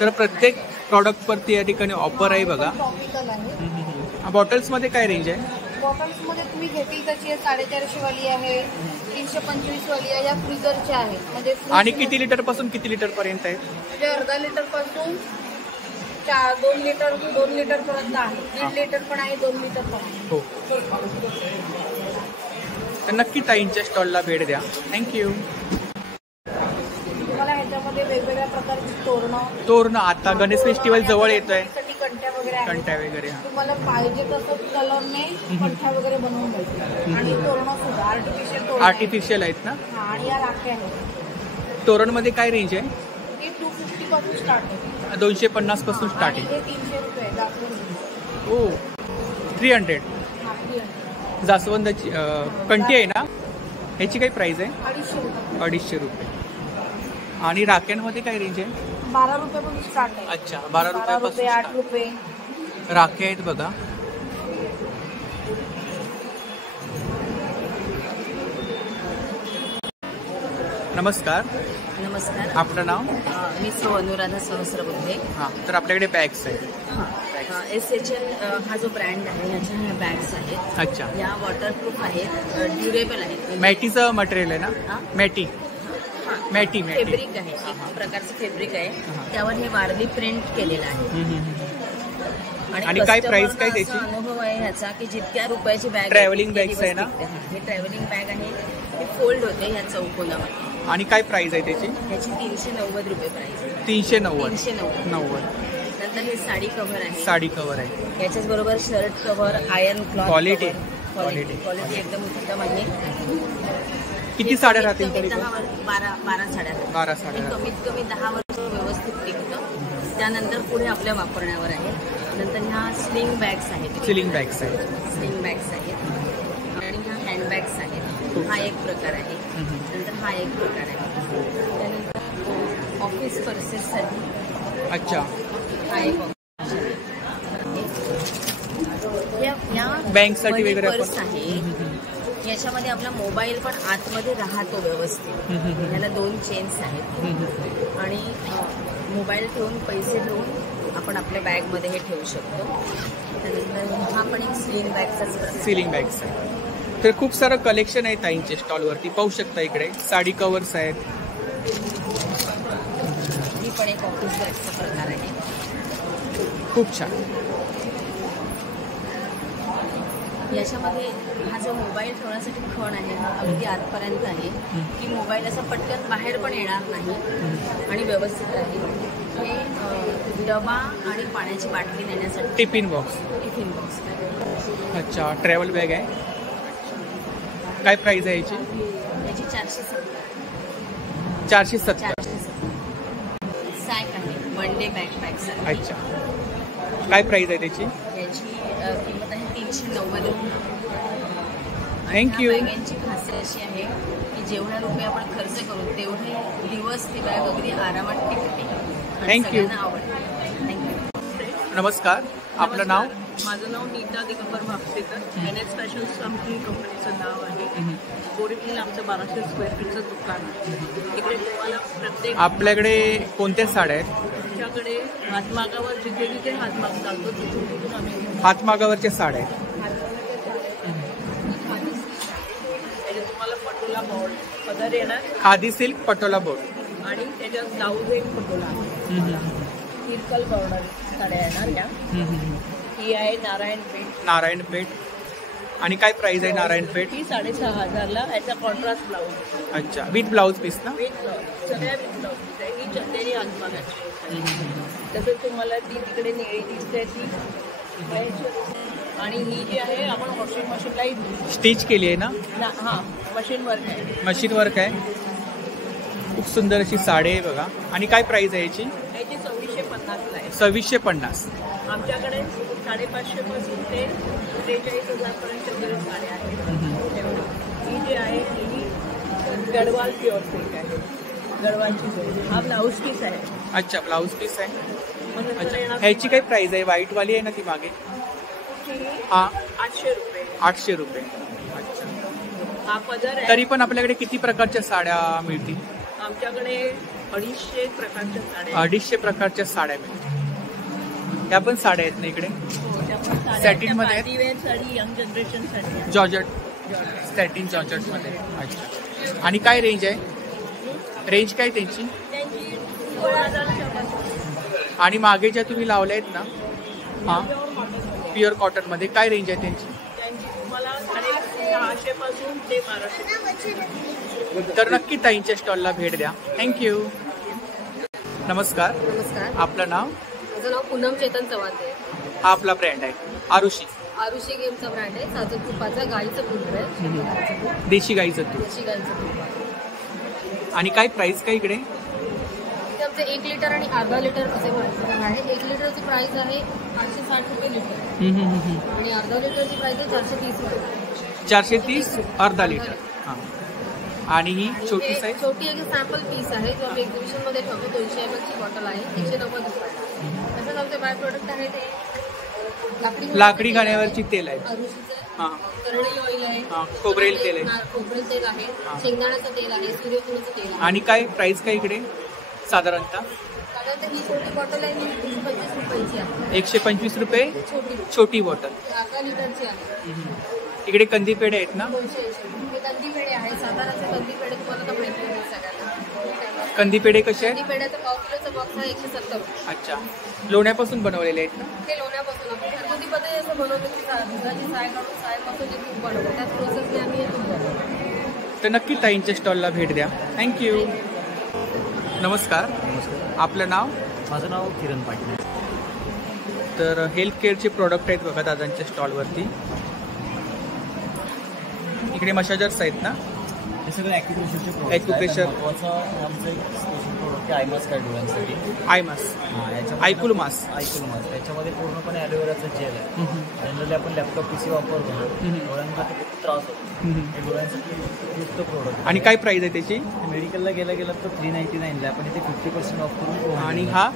तर प्रत्येक प्रॉडक्टवरती या ठिकाणी ऑफर आहे बघा. टॉपिकल आहे. बॉटल्समध्ये काय रेंज आहे? बॉटल्समध्ये तुम्ही घेतील तशी 450 वाली आहे, 325 वाली आहे. या फ्रीजरच्या आहेत. म्हणजे आणि किती लिटर पासून किती लिटर पर्यंत आहे? ते अर्धा लिटर पासून 2 लिटर पर्यंत आहे. 1.5 लिटर पण आहे, 2 लिटर पण आहे. हो. तर नक्की ताईंच्या स्टॉलला भेट द्या. थँक्यू. तुम्हाला ह्याच्यामध्ये वेगवेगळ्या प्रकारची तोरणं आता गणेश फेस्टिवल जवळ येतोय. कंट्या वगैरे आहेत. कंट्या वगैरे. तुम्हाला पाहिजे तसं कलरने कंठ्या वगैरे बनवून मिळतील. आणि तोरणं सुद्धा आर्टिफिशियल आहेत ना. आणि या राख्या आहेत. तोरणमध्ये काय रेंज आहे? ही 250 पासून स्टार्ट आहे. 250 पासून स्टार्ट आहे. हे 300 रुपये आहे. जास्वंद. हो. 300. जास्वंदाची कंठी आहे ना. ह्याची काय प्राइस आहे? 250 रुपये. 250 रुपये. आणि राख्यांमध्ये काय रेंज आहे? 12 रुपयापासून स्टार्ट आहे. अच्छा, 12 रुपयापासून 8 रुपये राखे आहेत बघा. नमस्कार. आपलं नाव? मी सौ अनुराधा सहस्रबुद्धे. हां, तर आपल्याकडे बॅग्स आहेत. SHL हा जो ब्रँड आहे ह्याच्या ह्या बॅग्स आहेत. अच्छा. या वॉटरप्रूफ आहेत, ड्युरेबल आहेत. मॅटीचं मटेरियल आहे ना? मॅटी फेब्रिक आहे, एक प्रकारचं फेब्रिक आहे. त्यावर हे वारली प्रिंट केलेलं आहे. आणि काय प्राइस काय त्याची? अनुभव आहे ह्याचा की जितक्या रुपयाची बॅग, ट्रॅव्हलिंग बॅग्स आहे ना? हे ट्रॅव्हलिंग बॅग आहे. हे फोल्ड होते ह्या चौकोनावर. आणि काय प्राइस आहे त्याची? ह्याची 390 रुपये प्राइस आहे. 390. नंतर हे साडी कव्हर आहे. साडी कव्हर आहे. याच्याच बरोबर shirt cover, iron cloth. Quality एकदम उत्तम आहे. किती साड्या राहतील? 12 साड्या. 12 साड्या. कमीत कमी 10 वर्ष व्यवस्थित टिकतं. त्यानंतर पुढे आपल्या वापरण्यावर आहे. नंतर ह्या स्लिंग बॅग्स आहेत. स्लिंग बॅग्स आहेत. आणि ह्या हँडबॅग्स आहेत. हा एक प्रकार आहे. नंतर हा एक प्रकार आहे. त्यानंतर ऑफिस पर्सेससाठी. अच्छा. हा एक बँकसाठी वगैरे पर्स आहे. याच्यामध्ये आपला मोबाईल पण आतमध्ये राहतो व्यवस्थित. याला 2 चेन्स आहेत. आणि मोबाईल ठेवून पैसे ठेवून आपण आपल्या बॅगमध्ये हे ठेवू शकतो. त्यानंतर हा पण एक स्लिंग बॅग्स आहे. तर खूप सारं कलेक्शन आहे ताईंच्या स्टॉलवरती. पाहू शकता इकडे साडी कव्हर्स आहेत. ही पण एक ऑफिस बॅगचा प्रकार आहे. खूप छान. याच्यामध्ये हा जो मोबाईल ठेवण्यासाठी खण आहे हा अगदी आतपर्यंत आहे की मोबाईल असा पटकन बाहेर पण येणार नाही आणि व्यवस्थित राहील. हे डबा आणि पाण्याची बाटली नेण्यासाठी टिफिन बॉक्स. अच्छा, ट्रॅव्हल बॅग आहे. काय प्राइस आहे याची? 470. सॅक आहे, वन डे बॅकपॅक्स. अच्छा, काय प्राइस आहे त्याची? याची किंमत आहे 390 रुपये. थँक्यू. बॅगांची खासियत अशी आहे की जेवढा रुपये आपण खर्च करू तेवढे दिवस ती बॅग अगदी आरामात टिकते. थँक्यू. आवडते. थँक्यू. नमस्कार. आपलं नाव? माझं नाव नीता दिगंबर भापसेकर. NS फॅशन्स आमची कंपनीचं नाव आहे. बोरीवली आमचं 1200 स्क्वेअर फीटचं दुकान आहे. इकडे तुम्हाला प्रत्येक आपल्याकडे कोणत्या साड्या आहेत? आमच्याकडे हातमागावर जिथे जिथे हातमाग चालतो तिथून आम्ही हातमागावरच्या साड्या आहेत. त्याच्यात तुम्हाला पटोला बॉर्ड पदर येणार, खादी सिल्क पटोला बोर्ड आणि त्याच्यात ब्लाऊज एक पटोला तिरकल बॉर्डर साड्या येणार या. ही आहे नारायणपेठ. नारायणपेठ. आणि काय प्राइस आहे नारायणपेठ? ही 6,500ला. याचा कॉन्ट्रास्ट ब्लाऊज. अच्छा, विथ ब्लाऊज पीस ना? विथ ब्लाऊज, सगळ्या विथ ब्लाऊज आहे. ही चंदेरी हातमागाची. तसंच तुम्हाला ती तिकडे निळी दिसते ती. आणि ही जी आहे आपण वॉशिंग मशीनला स्टिच केली आहे ना? हां, मशीन वर्क आहे. मशीन वर्क आहे. खूप सुंदर अशी साडी आहे बघा. आणि काय प्राइस आहे याची? याची 2650ला आहे. 2650. आमच्याकडे 550 पासून ते 43,000 पर्यंत साड्या आहेत. ही जी आहे ही गडवाल प्युअर सिल्क आहे. गडवालची जोडी. हा ब्लाऊज पीस आहे. अच्छा, ब्लाऊज पीस आहे. अच्छा, ह्याची काय प्राइस आहे? व्हाईट वाली आहे ना ती मागे? हा, 800 रुपये. 800 रुपये. अच्छा. हा पदर आहे. तरी पण आपल्याकडे किती प्रकारच्या साड्या मिळतील? आमच्याकडे 250 प्रकारच्या साड्या. 250 प्रकारच्या साड्या मिळतील. ह्या पण साड्या आहेत ना इकडे? सॅटिन मध्ये आहेत. पार्टीवेअर साडी यंग जनरेशन साठी. जॉर्जट, सॅटिन जॉर्जट मध्ये. अच्छा. आणि काय रेंज आहे? रेंज काय त्यांची? 16,000च्या पासून. आणि मागे ज्या तुम्ही लावल्या आहेत ना, हां, प्युअर कॉटन मध्ये काय रेंज आहे त्यांची? त्यांची तुम्हाला 650 पासून ते 1200. तर नक्की ताईंच्या स्टॉलला भेट द्या. थँक्यू. नमस्कार. नमस्कार. आपलं नाव? माझं नाव पूनम चेतन चव्हाण आहे. हा आपला ब्रँड आहे आरुषी. आरुषी गेमचा ब्रँड आहे. साजूक तुपाचा गाईचं तूप आहे. देशी गाईचं तूप. देशी गाईचं तूप आहे. आणि काय प्राइस काय इकडे? इथे आमचं 1 लिटर आणि अर्धा लिटर असे आहे. 1 लिटरची प्राइस आहे 860 रुपये लिटर. आणि अर्धा लिटरची प्राइस आहे 430 रुपये. 430 अर्धा लिटर. हां. आणि ही छोटी साईज? छोटी एक सॅम्पल पीस आहे जो आम्ही एक्झिबिशन मध्ये ठेवतो. 200 ml ची बॉटल आहे. 190 रुपये. तसंच आमचे बाय प्रोडक्ट आहे ते लाकडी घाण्यावरची तेल आहे. आरुषीचं करणी ऑइल आहे. खोबरेल तेल आहे. खोबरेल तेल आहे. शेंगदाण्याचं तेल आहे. सूर्यफुलाचं तेल आहे. आणि काय प्राइस काय इकडे साधारणतः? ही छोटी बॉटल आहे. 125 रुपयाची आहे. 125 रुपये छोटी बॉटल. अर्धा लिटरची आहे. इकडे कंदी पेढे आहेत ना? 280. हे कंदी पेढे आहे. साधारण कंदी पेढे तुम्हाला तर माहिती आहे सगळ्यांना. कंदी पेढे कसे आहेत? कंदी पेढ्याचा पाव किलोचा बॉक्स आहे 170 रुपये. अच्छा. लोण्यापासून बनवलेले आहेत ना? ते लोण्यापासून आपण घरगुती पद्धती असं बनवतो की दुधाची साय काढून सायपासून जे तूप बनवतो त्याच प्रोसेसने आम्ही हे तूप बनवतो. तर नक्की ताईंच्या स्टॉलला भेट द्या. थँक्यू. नमस्कार. आपलं नाव? माझं नाव किरण पाटील. तर हेल्थ केअरचे प्रोडक्ट आहेत बघा दादांच्या स्टॉलवरती. इकडे मसाजर्स आहेत ना? हे सगळे ॲक्युप्रेशरचे प्रोडक्ट. ॲक्युप्रेशर. आमचं एक स्पेशल प्रोडक्ट आहे आयमास काय डोळ्यांसाठी. आयमास. आयकुल मास. आयकुल मास. त्याच्यामध्ये पूर्णपणे ॲलोवेराचं जेल आहे. जनरली आपण लॅपटॉप PC वापरतो. डोळ्यांसाठी खूप त्रास होतो. हे डोळ्यांसाठी उपयुक्त प्रोडक्ट. आणि काय प्राइस आहे त्याची? मेडिकलला गेला तर 399 ला आपण इथे 50% ऑफ करून. आणि हा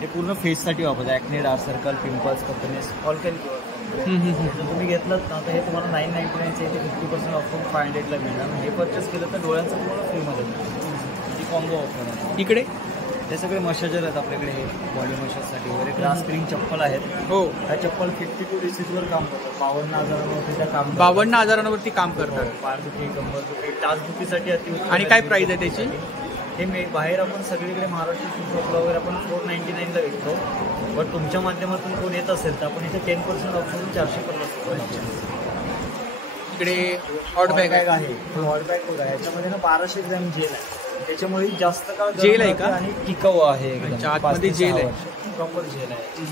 हे पूर्ण फेससाठी वापरतो. Acne, dark circle, pimples, puffiness all can cure. जर तुम्ही घेतलं ना तर हे तुम्हाला 999चे इथे 50% ऑफ करून 500ला मिळणार. हे परचेस केलं तर डोळ्यांचं तुम्हाला फ्रीमध्ये ही कॉम्बो ऑफर आहे. इकडे हे सगळे मसाजर आहेत आपल्याकडे. हे बॉडी मसाजसाठी वगैरे. ग्लास स्क्रीन चप्पल आहेत. हो. ह्या चप्पल 52 डिसीजवर काम करतात. 52,000वरती त्या काम 52,000वरती काम करतात. पाठदुखी, कंबरदुखी, टाचदुखीसाठी अति. आणि काय प्राइस आहे त्याची? हे बाहेर आपण सगळीकडे महाराष्ट्र शॉपला वगैरे आपण 499ला विकतो. बट तुमच्या माध्यमातून कोण येत असेल तर आपण इथे 10% ऑफ करून 450 रुपये. इकडे हॉट बॅग आहे. हॉट बॅग बघा. याच्यामध्ये ना 1200 ग्रॅम जेल आहे. त्याच्यामुळे जास्त काळ जेल आहे का? आणि टिकाऊ आहे. आतमध्ये जेल आहे. प्रॉपर जेल आहे.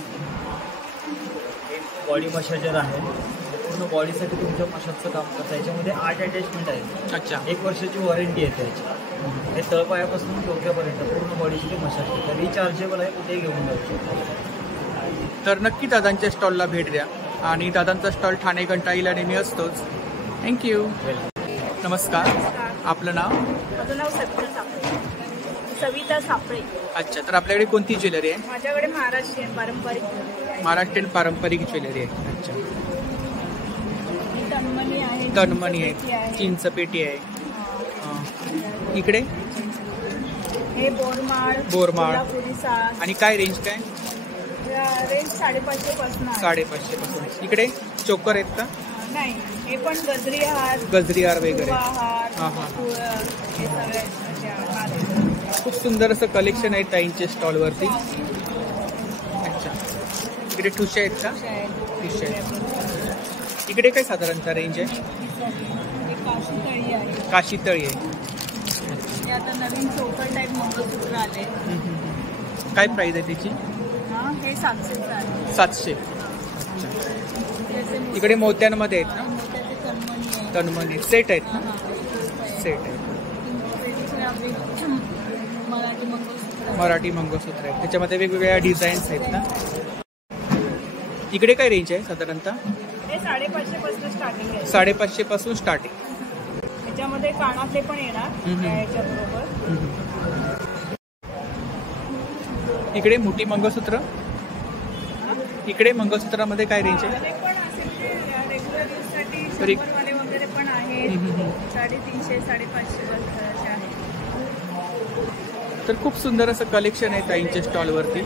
बॉडी मसाजर आहे. पूर्ण बॉडीसाठी तुमच्या मसाजचं काम करतं. याच्यामध्ये 8 अटॅचमेंट आहेत. अच्छा. 1 वर्षाची वॉरंटी आहे त्याची. हे तळपायापासून डोक्यापर्यंत पूर्ण बॉडीची मसाज करतात. रिचार्जेबल आहे. कुठेही घेऊन जाऊ. तर नक्की दादांच्या स्टॉलला भेट द्या. आणि दादांचा स्टॉल ठाणे कंटाळीला नेहमी असतोच. थँक्यू. नमस्कार. आपलं नाव? माझं नाव सत्य सापळे. सविता सापळे. अच्छा, तर आपल्याकडे कोणती ज्वेलरी आहे? माझ्याकडे महाराष्ट्रीयन पारंपरिक ज्वेलरी आहे. महाराष्ट्रीयन पारंपरिक ज्वेलरी आहे. अच्छा, ही तन्मणी आहे, तन्मणी आहे, चिंचपेटी आहे. इकडे हे बोरमाळ, कोल्हापुरी साज. आणि काय रेंज काय? रेंज 550 पासून. 550 पासून. इकडे चोकर आहेत का? नाही, हे पण गजरी हार वगैरे. खूप सुंदर असं कलेक्शन आहे ताईंच्या स्टॉलवरती. अच्छा, इकडे ठुशे आहेत का? ठुशे आहेत. इकडे काय साधारणतः रेंज आहे? काशीतळी आहे. काशीतळी आहे. हे आता नवीन चोकर टाईप मंगळसूत्र आले. काय प्राइस आहे त्याची? हे 700 आहे. 700. इकडे मोत्यांमध्ये आहेत ना? तन्मणी सेट आहेत ना? सेट आहे. मराठी मंगळसूत्र आहेत, त्याच्यामध्ये वेगवेगळ्या डिझाईन्स आहेत ना? इकडे काय रेंज आहे साधारणतः? हे 550 पासून स्टार्टिंग आहे. 550 पासून स्टार्टिंग. त्याच्यामध्ये कानातले पण येणार याच्याबरोबर. इकडे मोठी मंगळसूत्र. इकडे मंगळसूत्रामध्ये काय रेंज आहे? वगैरे पण आहेत. 350 550 आहे. तर खूप सुंदर असं कलेक्शन आहे ताईंच्या स्टॉलवरती.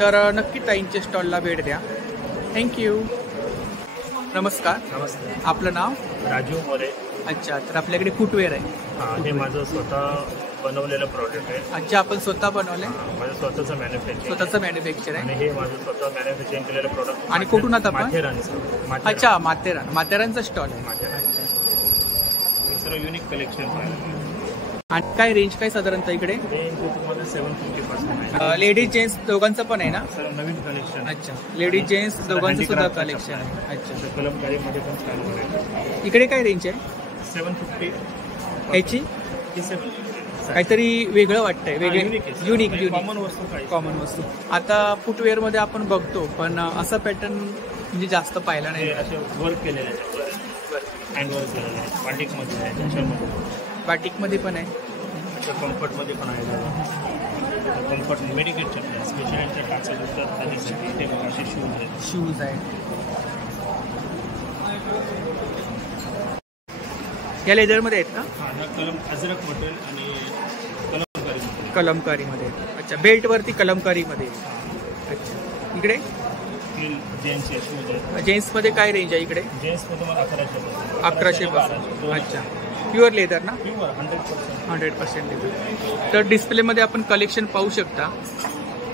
तर नक्की ताईंच्या स्टॉलला भेट द्या. थँक्यू. नमस्कार. नमस्ते. आपलं नाव? राजू मोरे. अच्छा, तर आपल्याकडे फुटवेअर आहे. हे माझं स्वतः बनवलेलं प्रॉडक्ट आहे. अच्छा, आपण स्वतः बनवलंय? माझं स्वतःचं मॅन्युफॅक्चर आहे. आणि हे माझं स्वतः मॅन्युफॅक्चरिंग केलेलं प्रॉडक्ट. आणि कुठून आता आपण? माथेरान. अच्छा, माथेरानचा स्टॉल आहे. हे सर्व युनिक कलेक्शन आहे. आणि काय रेंज काय साधारणतः इकडे? तुम्हाला 750 पासून. लेडीज जेंट्स दोघांचं पण आहे ना? सर नवीन कलेक्शन. अच्छा, लेडीज जेंट्स दोघांचं सुद्धा कलेक्शन आहे. अच्छा, कलमकारीमध्ये पण छान आहे. इकडे काय रेंज आहे? 750. ह्याची काहीतरी वेगळं वाटतंय, युनिक कॉमन वस्तू. आता फुटवेअर मध्ये आपण बघतो, पण असा पॅटर्न म्हणजे जास्त पाहिला नाही. वर्क केलेलं आहे, हँड वर्क केलेलं आहे. बाटिकमध्ये आहे, बाटिकमध्ये पण आहे, कम्फर्टमध्ये पण आहे. कम्फर्ट मेडिकेट चटणी स्पेशल टाचा दुसतात त्याच्यासाठी ते असे शूज आहेत. या लेदरमध्ये आहेत का? कलम अजरक मटेरियल आणि कलमकारीमध्ये. अच्छा, बेल्ट वरती कलमकारीमध्ये. अच्छा, इकडे जेंट्सचे शूज आहेत. जेंट्समध्ये काय रेंज आहे इकडे? जेंट्समध्ये मला 1100 पासून. अच्छा, प्युअर लेदर ना? 100% लेदर. तर डिस्प्लेमध्ये आपण कलेक्शन पाहू शकता.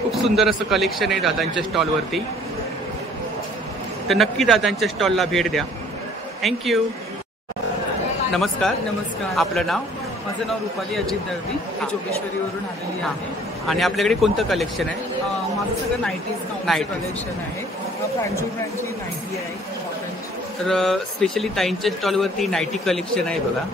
खूप सुंदर असं कलेक्शन आहे दादांच्या स्टॉलवरती. तर नक्की दादांच्या स्टॉलला भेट द्या. थँक्यू. नमस्कार. नमस्कार. आपलं नाव? माझं नाव रुपाली अजित दळवी. मी जोगेश्वरीवरून आलेली आहे. आणि आपल्याकडे कोणतं कलेक्शन आहे? माझं सगळं नाईटीज कलेक्शन आहे. फ्रँचो ब्रँडची नाईटी आहे. तर स्पेशली ताईंच्या स्टॉलवरती नाईटी कलेक्शन आहे बघा.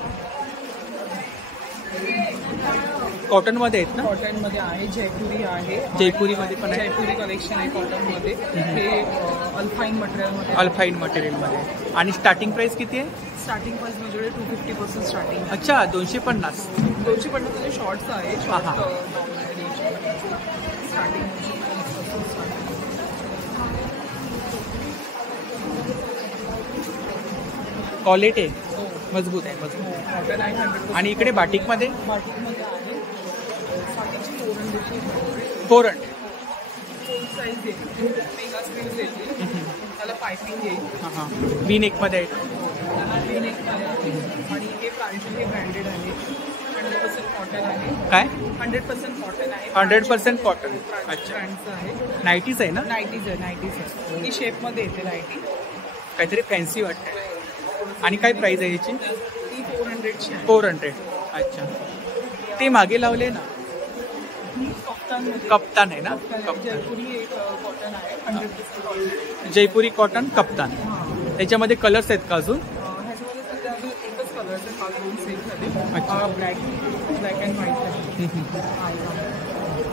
कॉटनमध्ये आहेत ना? कॉटनमध्ये आहे, जयपुरी आहे. जयपुरीमध्ये पण आहे. जयपुरी कलेक्शन आहे कॉटनमध्ये. हे अल्फाईन मटेरियलमध्ये. आणि स्टार्टिंग प्राइस किती आहे? स्टार्टिंग प्राइस माझ्याकडे 250 पासून स्टार्टिंग. अच्छा, 250. 250 शॉर्ट्स आहे. क्वालिटी मजबूत आहे. आणि इकडे बाटिकमध्ये? बाटिकमध्ये आहे 400. साईज येईल, मेगा स्लीव्ज येतील, त्याला पायपिंग येईल. व्ही नेकमध्ये आहे. व्ही नेकमध्ये आहे. आणि हे फ्रँचो हे ब्रँडेड आहे. 100% कॉटन आहे. काय? 100% कॉटन आहे. 100% कॉटन. अच्छा, ब्रँडचं आहे. नाईटीज आहे ना? नाईटीज आहे. ती शेपमध्ये येते नाईटी. काहीतरी फॅन्सी वाटते. आणि काय प्राइस आहे याची? ती 400ची आहे. 400. अच्छा, ते मागे लावले ना? कप्तान आहे ना? जयपुरी एक कॉटन आहे. 100% कॉटन. जयपुरी कॉटन कप्तान. त्याच्यामध्ये कलर्स आहेत का अजून? ह्याच्यामध्ये सध्या अजून एकच कलर आहे. 5 सेट झाले. ब्लॅक अँड व्हाईट आहे.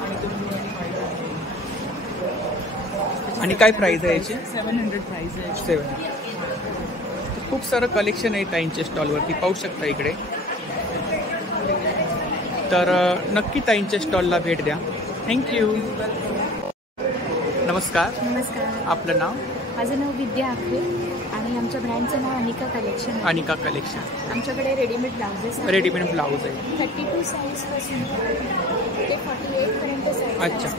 आणि तो ब्लू आणि व्हाईट आहे. आणि काय प्राइस आहे याची? 700 प्राइस आहे. 700. खूप सारं कलेक्शन आहे ताईंच्या स्टॉलवरती, पाहू शकता इकडे. तर नक्की ताईंच्या स्टॉलला भेट द्या. थँक्यू. नमस्कार. नमस्कार. आपलं नाव? माझं नाव विद्या आखरे आणि आमच्या ब्रँडचं नाव अनिका कलेक्शन. अनिका कलेक्शन. आमच्याकडे रेडीमेड ब्लाउजेस आहेत. रेडीमेड ब्लाऊज आहे. 32 साईजपासून ते 48 पर्यंत साईज. अच्छा.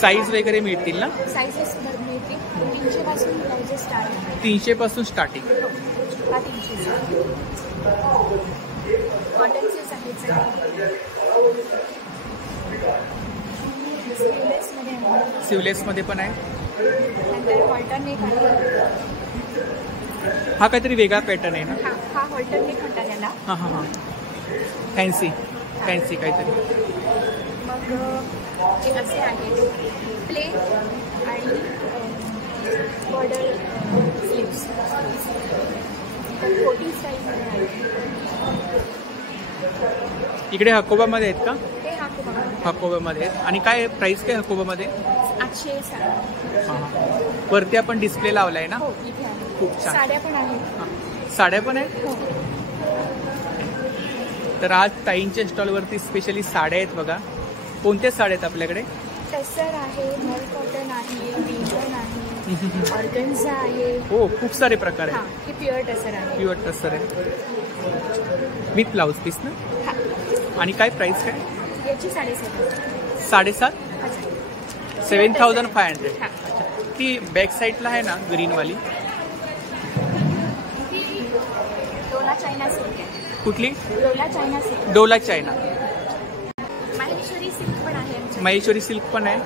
साईज वगैरे मिळतील ना? साईजेस मिळतील. 300 पासून ब्लाउजेस स्टार्ट आहेत. 300 पासून स्टार्टिंग. हा 300. कॉटनचेच आहेत सगळे. सिवलेस मध्ये पण आहे. नंतर हॉल्टरनेक आहे. हा काहीतरी वेगळा पॅटर्न आहे ना? हा हॉल्टरनेक म्हणतात याला. हां हां हां. फॅन्सी काहीतरी. मग हे असे आहेत प्लेन आणि बॉर्डर स्लीव्स. तर 40 साईजमध्ये आहे. इकडे हकोबामध्ये आहेत का? ते हकोबामध्ये आहेत. आणि काय प्राइस काय हकोबामध्ये? 800. वरती आपण डिस्प्ले लावलाय ना? हो, इथे आहे. खूप छान. साड्या पण आहेत. साड्या पण आहेत. तर आज ताईंच्या स्टॉलवरती स्पेशली साड्या आहेत बघा. कोणत्या साड्या आहेत आपल्याकडे? टसर आहे, मल कॉटन आहे, विंटन आहे, ऑर्गन्झा आहे. हो, खूप सारे प्रकार आहेत. हे प्युअर टसर आहे. प्युअर टसर आहे विथ ब्लाउज पीस ना? आणि काय प्राइस काय? याची 7,500. 7,500. 7,500. ती बॅक साईडला आहे ना ग्रीनवाली? डोला चायना सिल्क आहे. कुठली? Dola China silk. Dola China. Maheshwari silk पण आहे. महेश्वरी सिल्क पण आहे.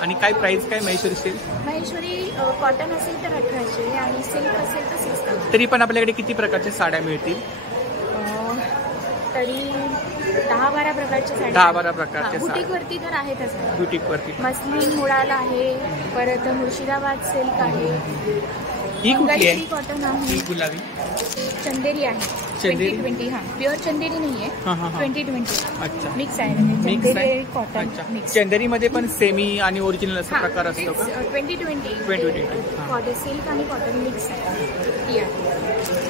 आणि काय प्राइस काय महेश्वरी सिल्क? महेश्वरी कॉटन असेल तर 1,800 आणि सिल्क असेल तर 6,000. तरी पण आपल्याकडे किती प्रकारच्या साड्या मिळतील? तरी 10-12 प्रकारच्या साड्या. 10-12 प्रकारच्या साड्या. बुटीकवरती तर आहेतच. बुटीकवरती मस्लिन मुळाला आहे. परत मुर्शिदाबाद सिल्क आहे. ही कुठली आहे? कॉटन आहे. ही गुलाबी चंदेरी आहे. 2020. हा प्युअर चंदेरी नाहीये. 2020. अच्छा. मिक्स आहे. चंदेरी कॉटन मिक्स. चंदेरी मध्ये पण सेमी आणि ओरिजिनल असा प्रकार असतो का? 2020 सिल्क आणि कॉटन मिक्स आहे.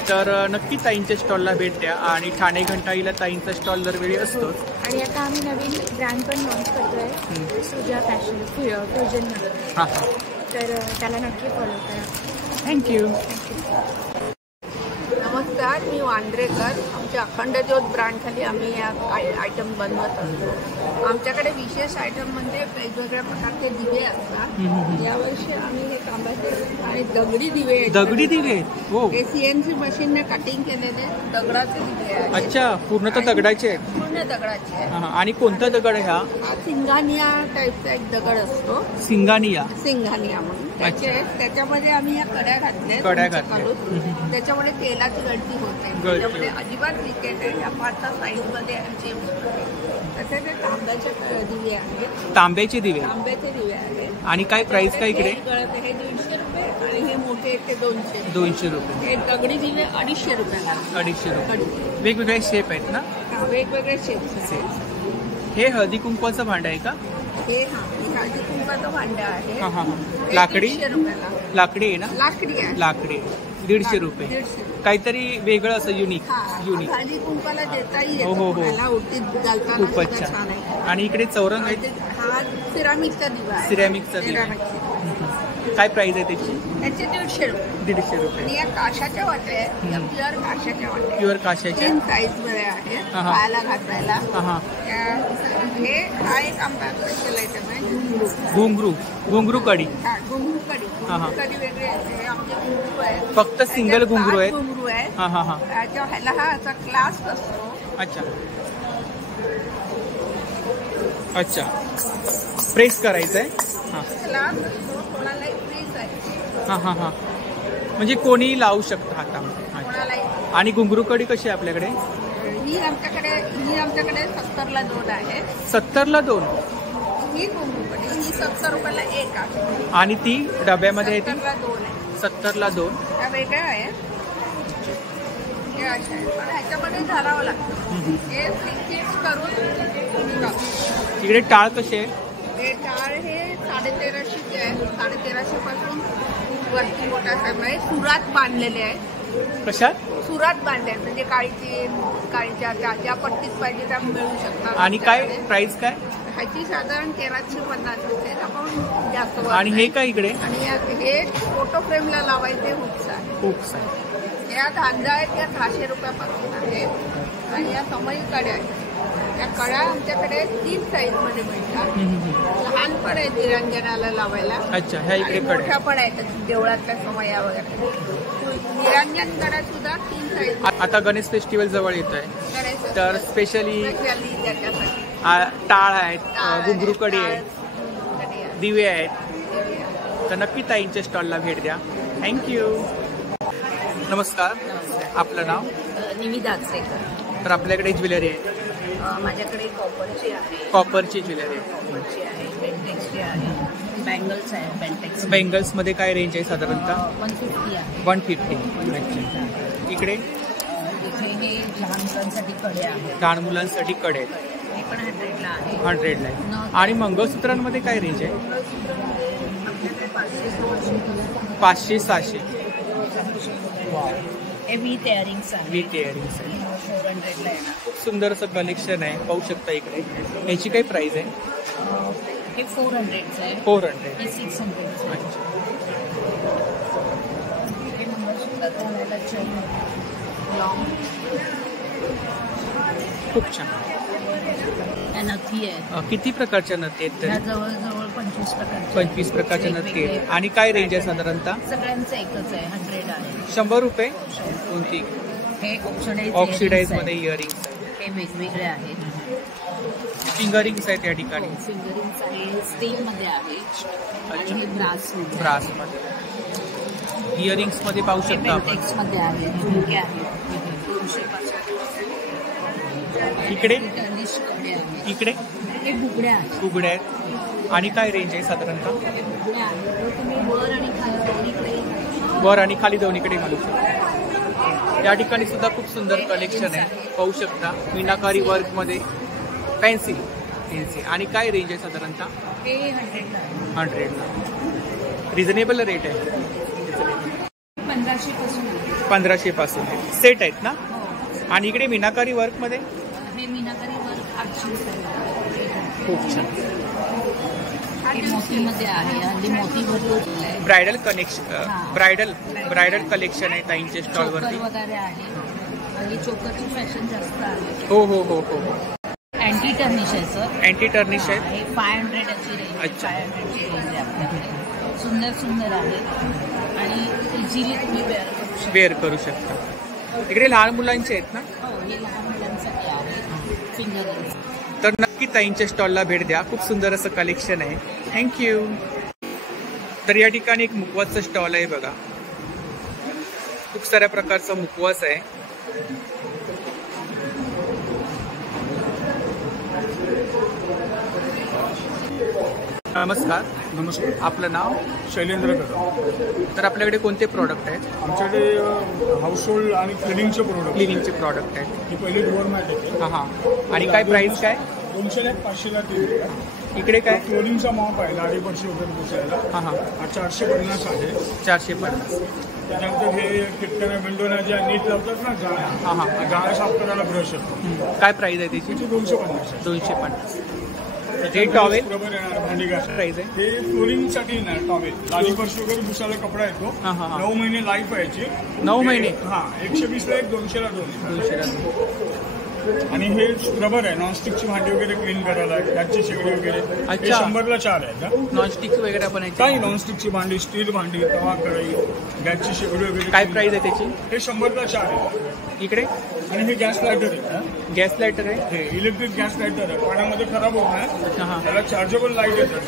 तर नक्की ताईंच्या स्टॉलला भेट द्या. आणि ठाणे घंटाईला ताईंचा स्टॉल दरवेळी असतो. आणि आता आम्ही नवीन ब्रँड पण लॉन्च करतोय सुजा फॅशन फ्युजन. तर त्याला नक्की फॉलो करा. थँक्यू. नमस्कार, मी वांद्रेकर. आमच्या अखंड ज्योत ब्रँडखाली आम्ही या आयटम बनवत असतो. आमच्याकडे विशेष आयटम म्हणजे वेगवेगळ्या प्रकारचे दिवे असतात. यावर्षी आम्ही हे तांब्याचे आणि दगडी दिवे. दगडी दिवे? हो. हे CNC मशीनने कटिंग केलेले दगडाचे दिवे आहेत. अच्छा, पूर्ण दगडाचे आहेत? पूर्ण दगडाचे आहेत. आणि कोणता दगड आहे हा? सिंगानिया टाईपचा एक दगड असतो. सिंगानिया म्हणून त्याच्यामध्ये आम्ही या कड्या घातल्या. त्याच्यामुळे तेलाची गळती होते. त्याच्यामुळे अजिबात लिकेज आहे. या 5 साईजमध्ये तसे ते तांब्याचे दिवे आहेत. तांब्याचे दिवे? तांब्याचे दिवे आहेत. आणि काय प्राइस काय इकडे? हे 150 रुपये आणि हे मोठे ते 200. 200 रुपये. हे दगडी दिवे 250 रुपयाला. 250 रुपये. वेगवेगळे शेप आहेत ना? वेगवेगळे शेप्स आहेत. हे हळदी कुंकवाचं भांड आहे का? हे हळदी कुंकवाचं भांड आहे. लाकडी? 150 रुपयाला. लाकडी आहे ना? लाकडी आहे. लाकडी 150 रुपये. काहीतरी वेगळं असं युनिक. हळदी कुंकवाला देताही हो हो हो. खूपच छान. आणि इकडे चौरंग आहे. हा सिरामिकचा दिवा आहे. सिरॅमिकचा दिवा. काय प्राइस आहे त्याची? त्याचे 150 रुपये. 150 रुपये. आणि या काशाच्या वाट्या आहेत. या प्युअर काशाच्या वाट्या. प्युअर काशाच्या. 3 साईज मध्ये आहेत. पायाला घातरायला. हा एक आमचा स्पेशल आयटम आहे. घुंगरू कडी. घुंगरू कडी वेगळी आहे. आमचे घुंगरू आहेत. फक्त सिंगल घुंगरू आहेत? घुंगरू आहे. ह्याला हा असा क्लास असतो. अच्छा. प्रेस करायचं आहे? क्लास असतो. कोणालाही प्रेस आहे. म्हणजे कोणी लावू शकतं हातामध्ये. आणि घुंगरू कडी कशी आहे आपल्याकडे? ही आमच्याकडे 70ला 2 आहे. 70ला 2? ही घुंगरू कडी ही 70 रुपयाला 1 आहे. आणि ती डब्यामध्ये आहे ती? 70ला 2 आहे. 70ला 2. त्या वेगळ्या आहेत. हे अशा आहेत. पण ह्याच्यामध्ये धरावं लागतं. हे फिक्स करून. इकडे टाळ कसे आहे? हे टाळ हे 1350 आहे. 1350 पासून वरती मोठा आहे. सुरात बांधलेले आहे. कशा सुरात बांधेल म्हणजे काळीच्या ज्या पट्टीत पाहिजे त्या मिळू शकतात. आणि काय प्राइस काय ह्याची साधारण 1350 रुपये आपण जास्त. आणि हे काय इकडे आणि हे फोटो फ्रेमला लावायचे हुक्स आहे. हुक्स आहे. या धांजा आहेत त्या 600 रुपयापासून आहेत. आणि या समई कड्या आहेत. या कड्या आमच्याकडे 3 साईज मध्ये मिळतात. लहान पण आहेत निरांजनाला लावायला. अच्छा, ह्या इकडे मोठ्या पण आहेत देवळातल्या समया वगैरे. निरांजन कड्या सुद्धा 3 साईज. आता गणेश फेस्टिवल जवळ येत आहे तर स्पेशली त्याच्यासाठी टाळ आहेत, घुंगरू कडी आहेत, दिवे आहेत. तर नक्की ताईंच्या स्टॉलला भेट द्या. थँक्यू. नमस्कार, आपलं नाव? निविदा आचरेकर. तर आपल्याकडे ज्वेलरी आहे. माझ्याकडे कॉपरची आहे. कॉपरची ज्वेलरी कॉपरची आहे, बेंटेक्सची आहे, बँगल्स आहेत. बेंटेक्स बँगल्स मध्ये काय रेंज आहे साधारणतः? 150 आहे. 150. अच्छा. इकडे हे लहान मुलांसाठी कडे आहेत. लहान मुलांसाठी कडे आहेत. हे पण 100ला आहे. 100ला आहे. आणि मंगळसूत्रांमध्ये काय रेंज आहे? 500-600. हे विथ इयरिंग्स आहे. विथ इयरिंग्स आहे. 400ला आहे. खूप सुंदर असं कलेक्शन आहे, पाहू शकता इकडे. याची काय प्राइस आहे? हे 400 आहे. 400. हे 600. हे मंगळसूत्रात चेन लॉंग. खूप छान. नथी आहे. किती प्रकारच्या नथी आहेत? जवळजवळ 25 प्रकारच्या नथी आहेत. आणि काय रेंज आहे साधारणतः? सगळ्यांचं एकच आहे. 100 आहे. 100 रुपये. कोणती? हे ऑक्सिडाइज मध्ये इयरिंग्स. हे वेगवेगळे आहेत. फिंगरिंग्स आहेत या ठिकाणी. फिंगरिंग्स आहे. स्टील मध्ये आहे. आणि हे ब्रास मध्ये. इयरिंग्स मध्ये पाहू शकता आपण. मध्ये आहे. झुमके आहेत. इकडे इकडे हे बुगड्या आहेत. बुगड्या आहेत. आणि काय रेंज आहे साधारणतः? वर आणि खाली दोन्हीकडे घालू शकता. या ठिकाणी सुद्धा खूप सुंदर कलेक्शन आहे, पाहू शकता. मीनाकारी वर्क मध्ये पेन्सिल. आणि काय रेंज आहे साधारणतः? 100ला. रिझनेबल रेट आहे. 1500 पासून सेट आहेत ना? आणि इकडे मीनाकारी वर्क मध्ये हे मीनाकारी वर्क 800 खूप छान. मोतीमध्ये आहे. हल्ली मोती भरपूर ब्रायडल कलेक्शन आहे ताईंच्या स्टॉल वरती वगैरे आहे. हल्ली चोकरची फॅशन जास्त आहे. हो. अँटी टर्निश आहे सर. अँटी टर्निश आहे. 500 ची रेंज. 500 ची रेंज आहे आपल्याकडे. सुंदर आहे आणि इझिली तुम्ही वेअर करू शकता. इकडे लहान मुलांचे आहेत ना? हो, हे लहान मुलांसाठी आहे. फिंगरिंग्स. तर नक्की ताईंच्या स्टॉलला भेट द्या. खूप सुंदर असं कलेक्शन आहे. थँक्यू. तर या ठिकाणी एक मुखवासचं स्टॉल आहे बघा. खूप साऱ्या प्रकारचा मुखवास आहे. नमस्कार. आपलं नाव? शैलेंद्र कदम. तर आपल्याकडे कोणते प्रॉडक्ट आहेत? आमच्याकडे हाऊस होल्ड आणि क्लिनिंगचे प्रॉडक्ट आहेत. ही पहिली डोअरमॅट आहे. हां. आणि काय प्राइस काय? 200 500ला दिली. इकडे काय? फ्लोरिंगचा माप आहे. लाडीपरशी वगैरे बसायला. हां. 450 आहे. 450. त्यानंतर हे किटकऱ्या विंडोला ज्या नीट लावतात ना गाळ्या. गाळ्या साफ करायला ब्रश येतो. काय प्राइस आहे त्याची? 250. हे टॉवेल बरोबर येणार. भांडी घास प्राइस आहे. हे फ्लोरिंगसाठी ना टॉवेल. लाडीपरशी वगैरे पुसायला कपडा येतो. 9 महिने लाईफ आहे याची. 9 महिने. 120ला 1, 200ला 2. आणि हे स्क्रबर आहे. नॉनस्टिकची भांडी वगैरे क्लीन करायला. गॅसची शेगडी वगैरे. हे 100ला 4 आहेत. नॉनस्टिक वगैरे पण आहे. काही नॉनस्टिकची भांडी, स्टील भांडी, तवा कढई, गॅसची शेगडी वगैरे. काय प्राइस आहे त्याची? हे 100ला 4 आहे. इकडे आणि हे गॅस लायटर आहे. गॅस लायटर आहे. हे इलेक्ट्रिक गॅस लायटर आहे. पाण्यामध्ये खराब होत नाही. त्याला चार्जेबल लाईट येतात.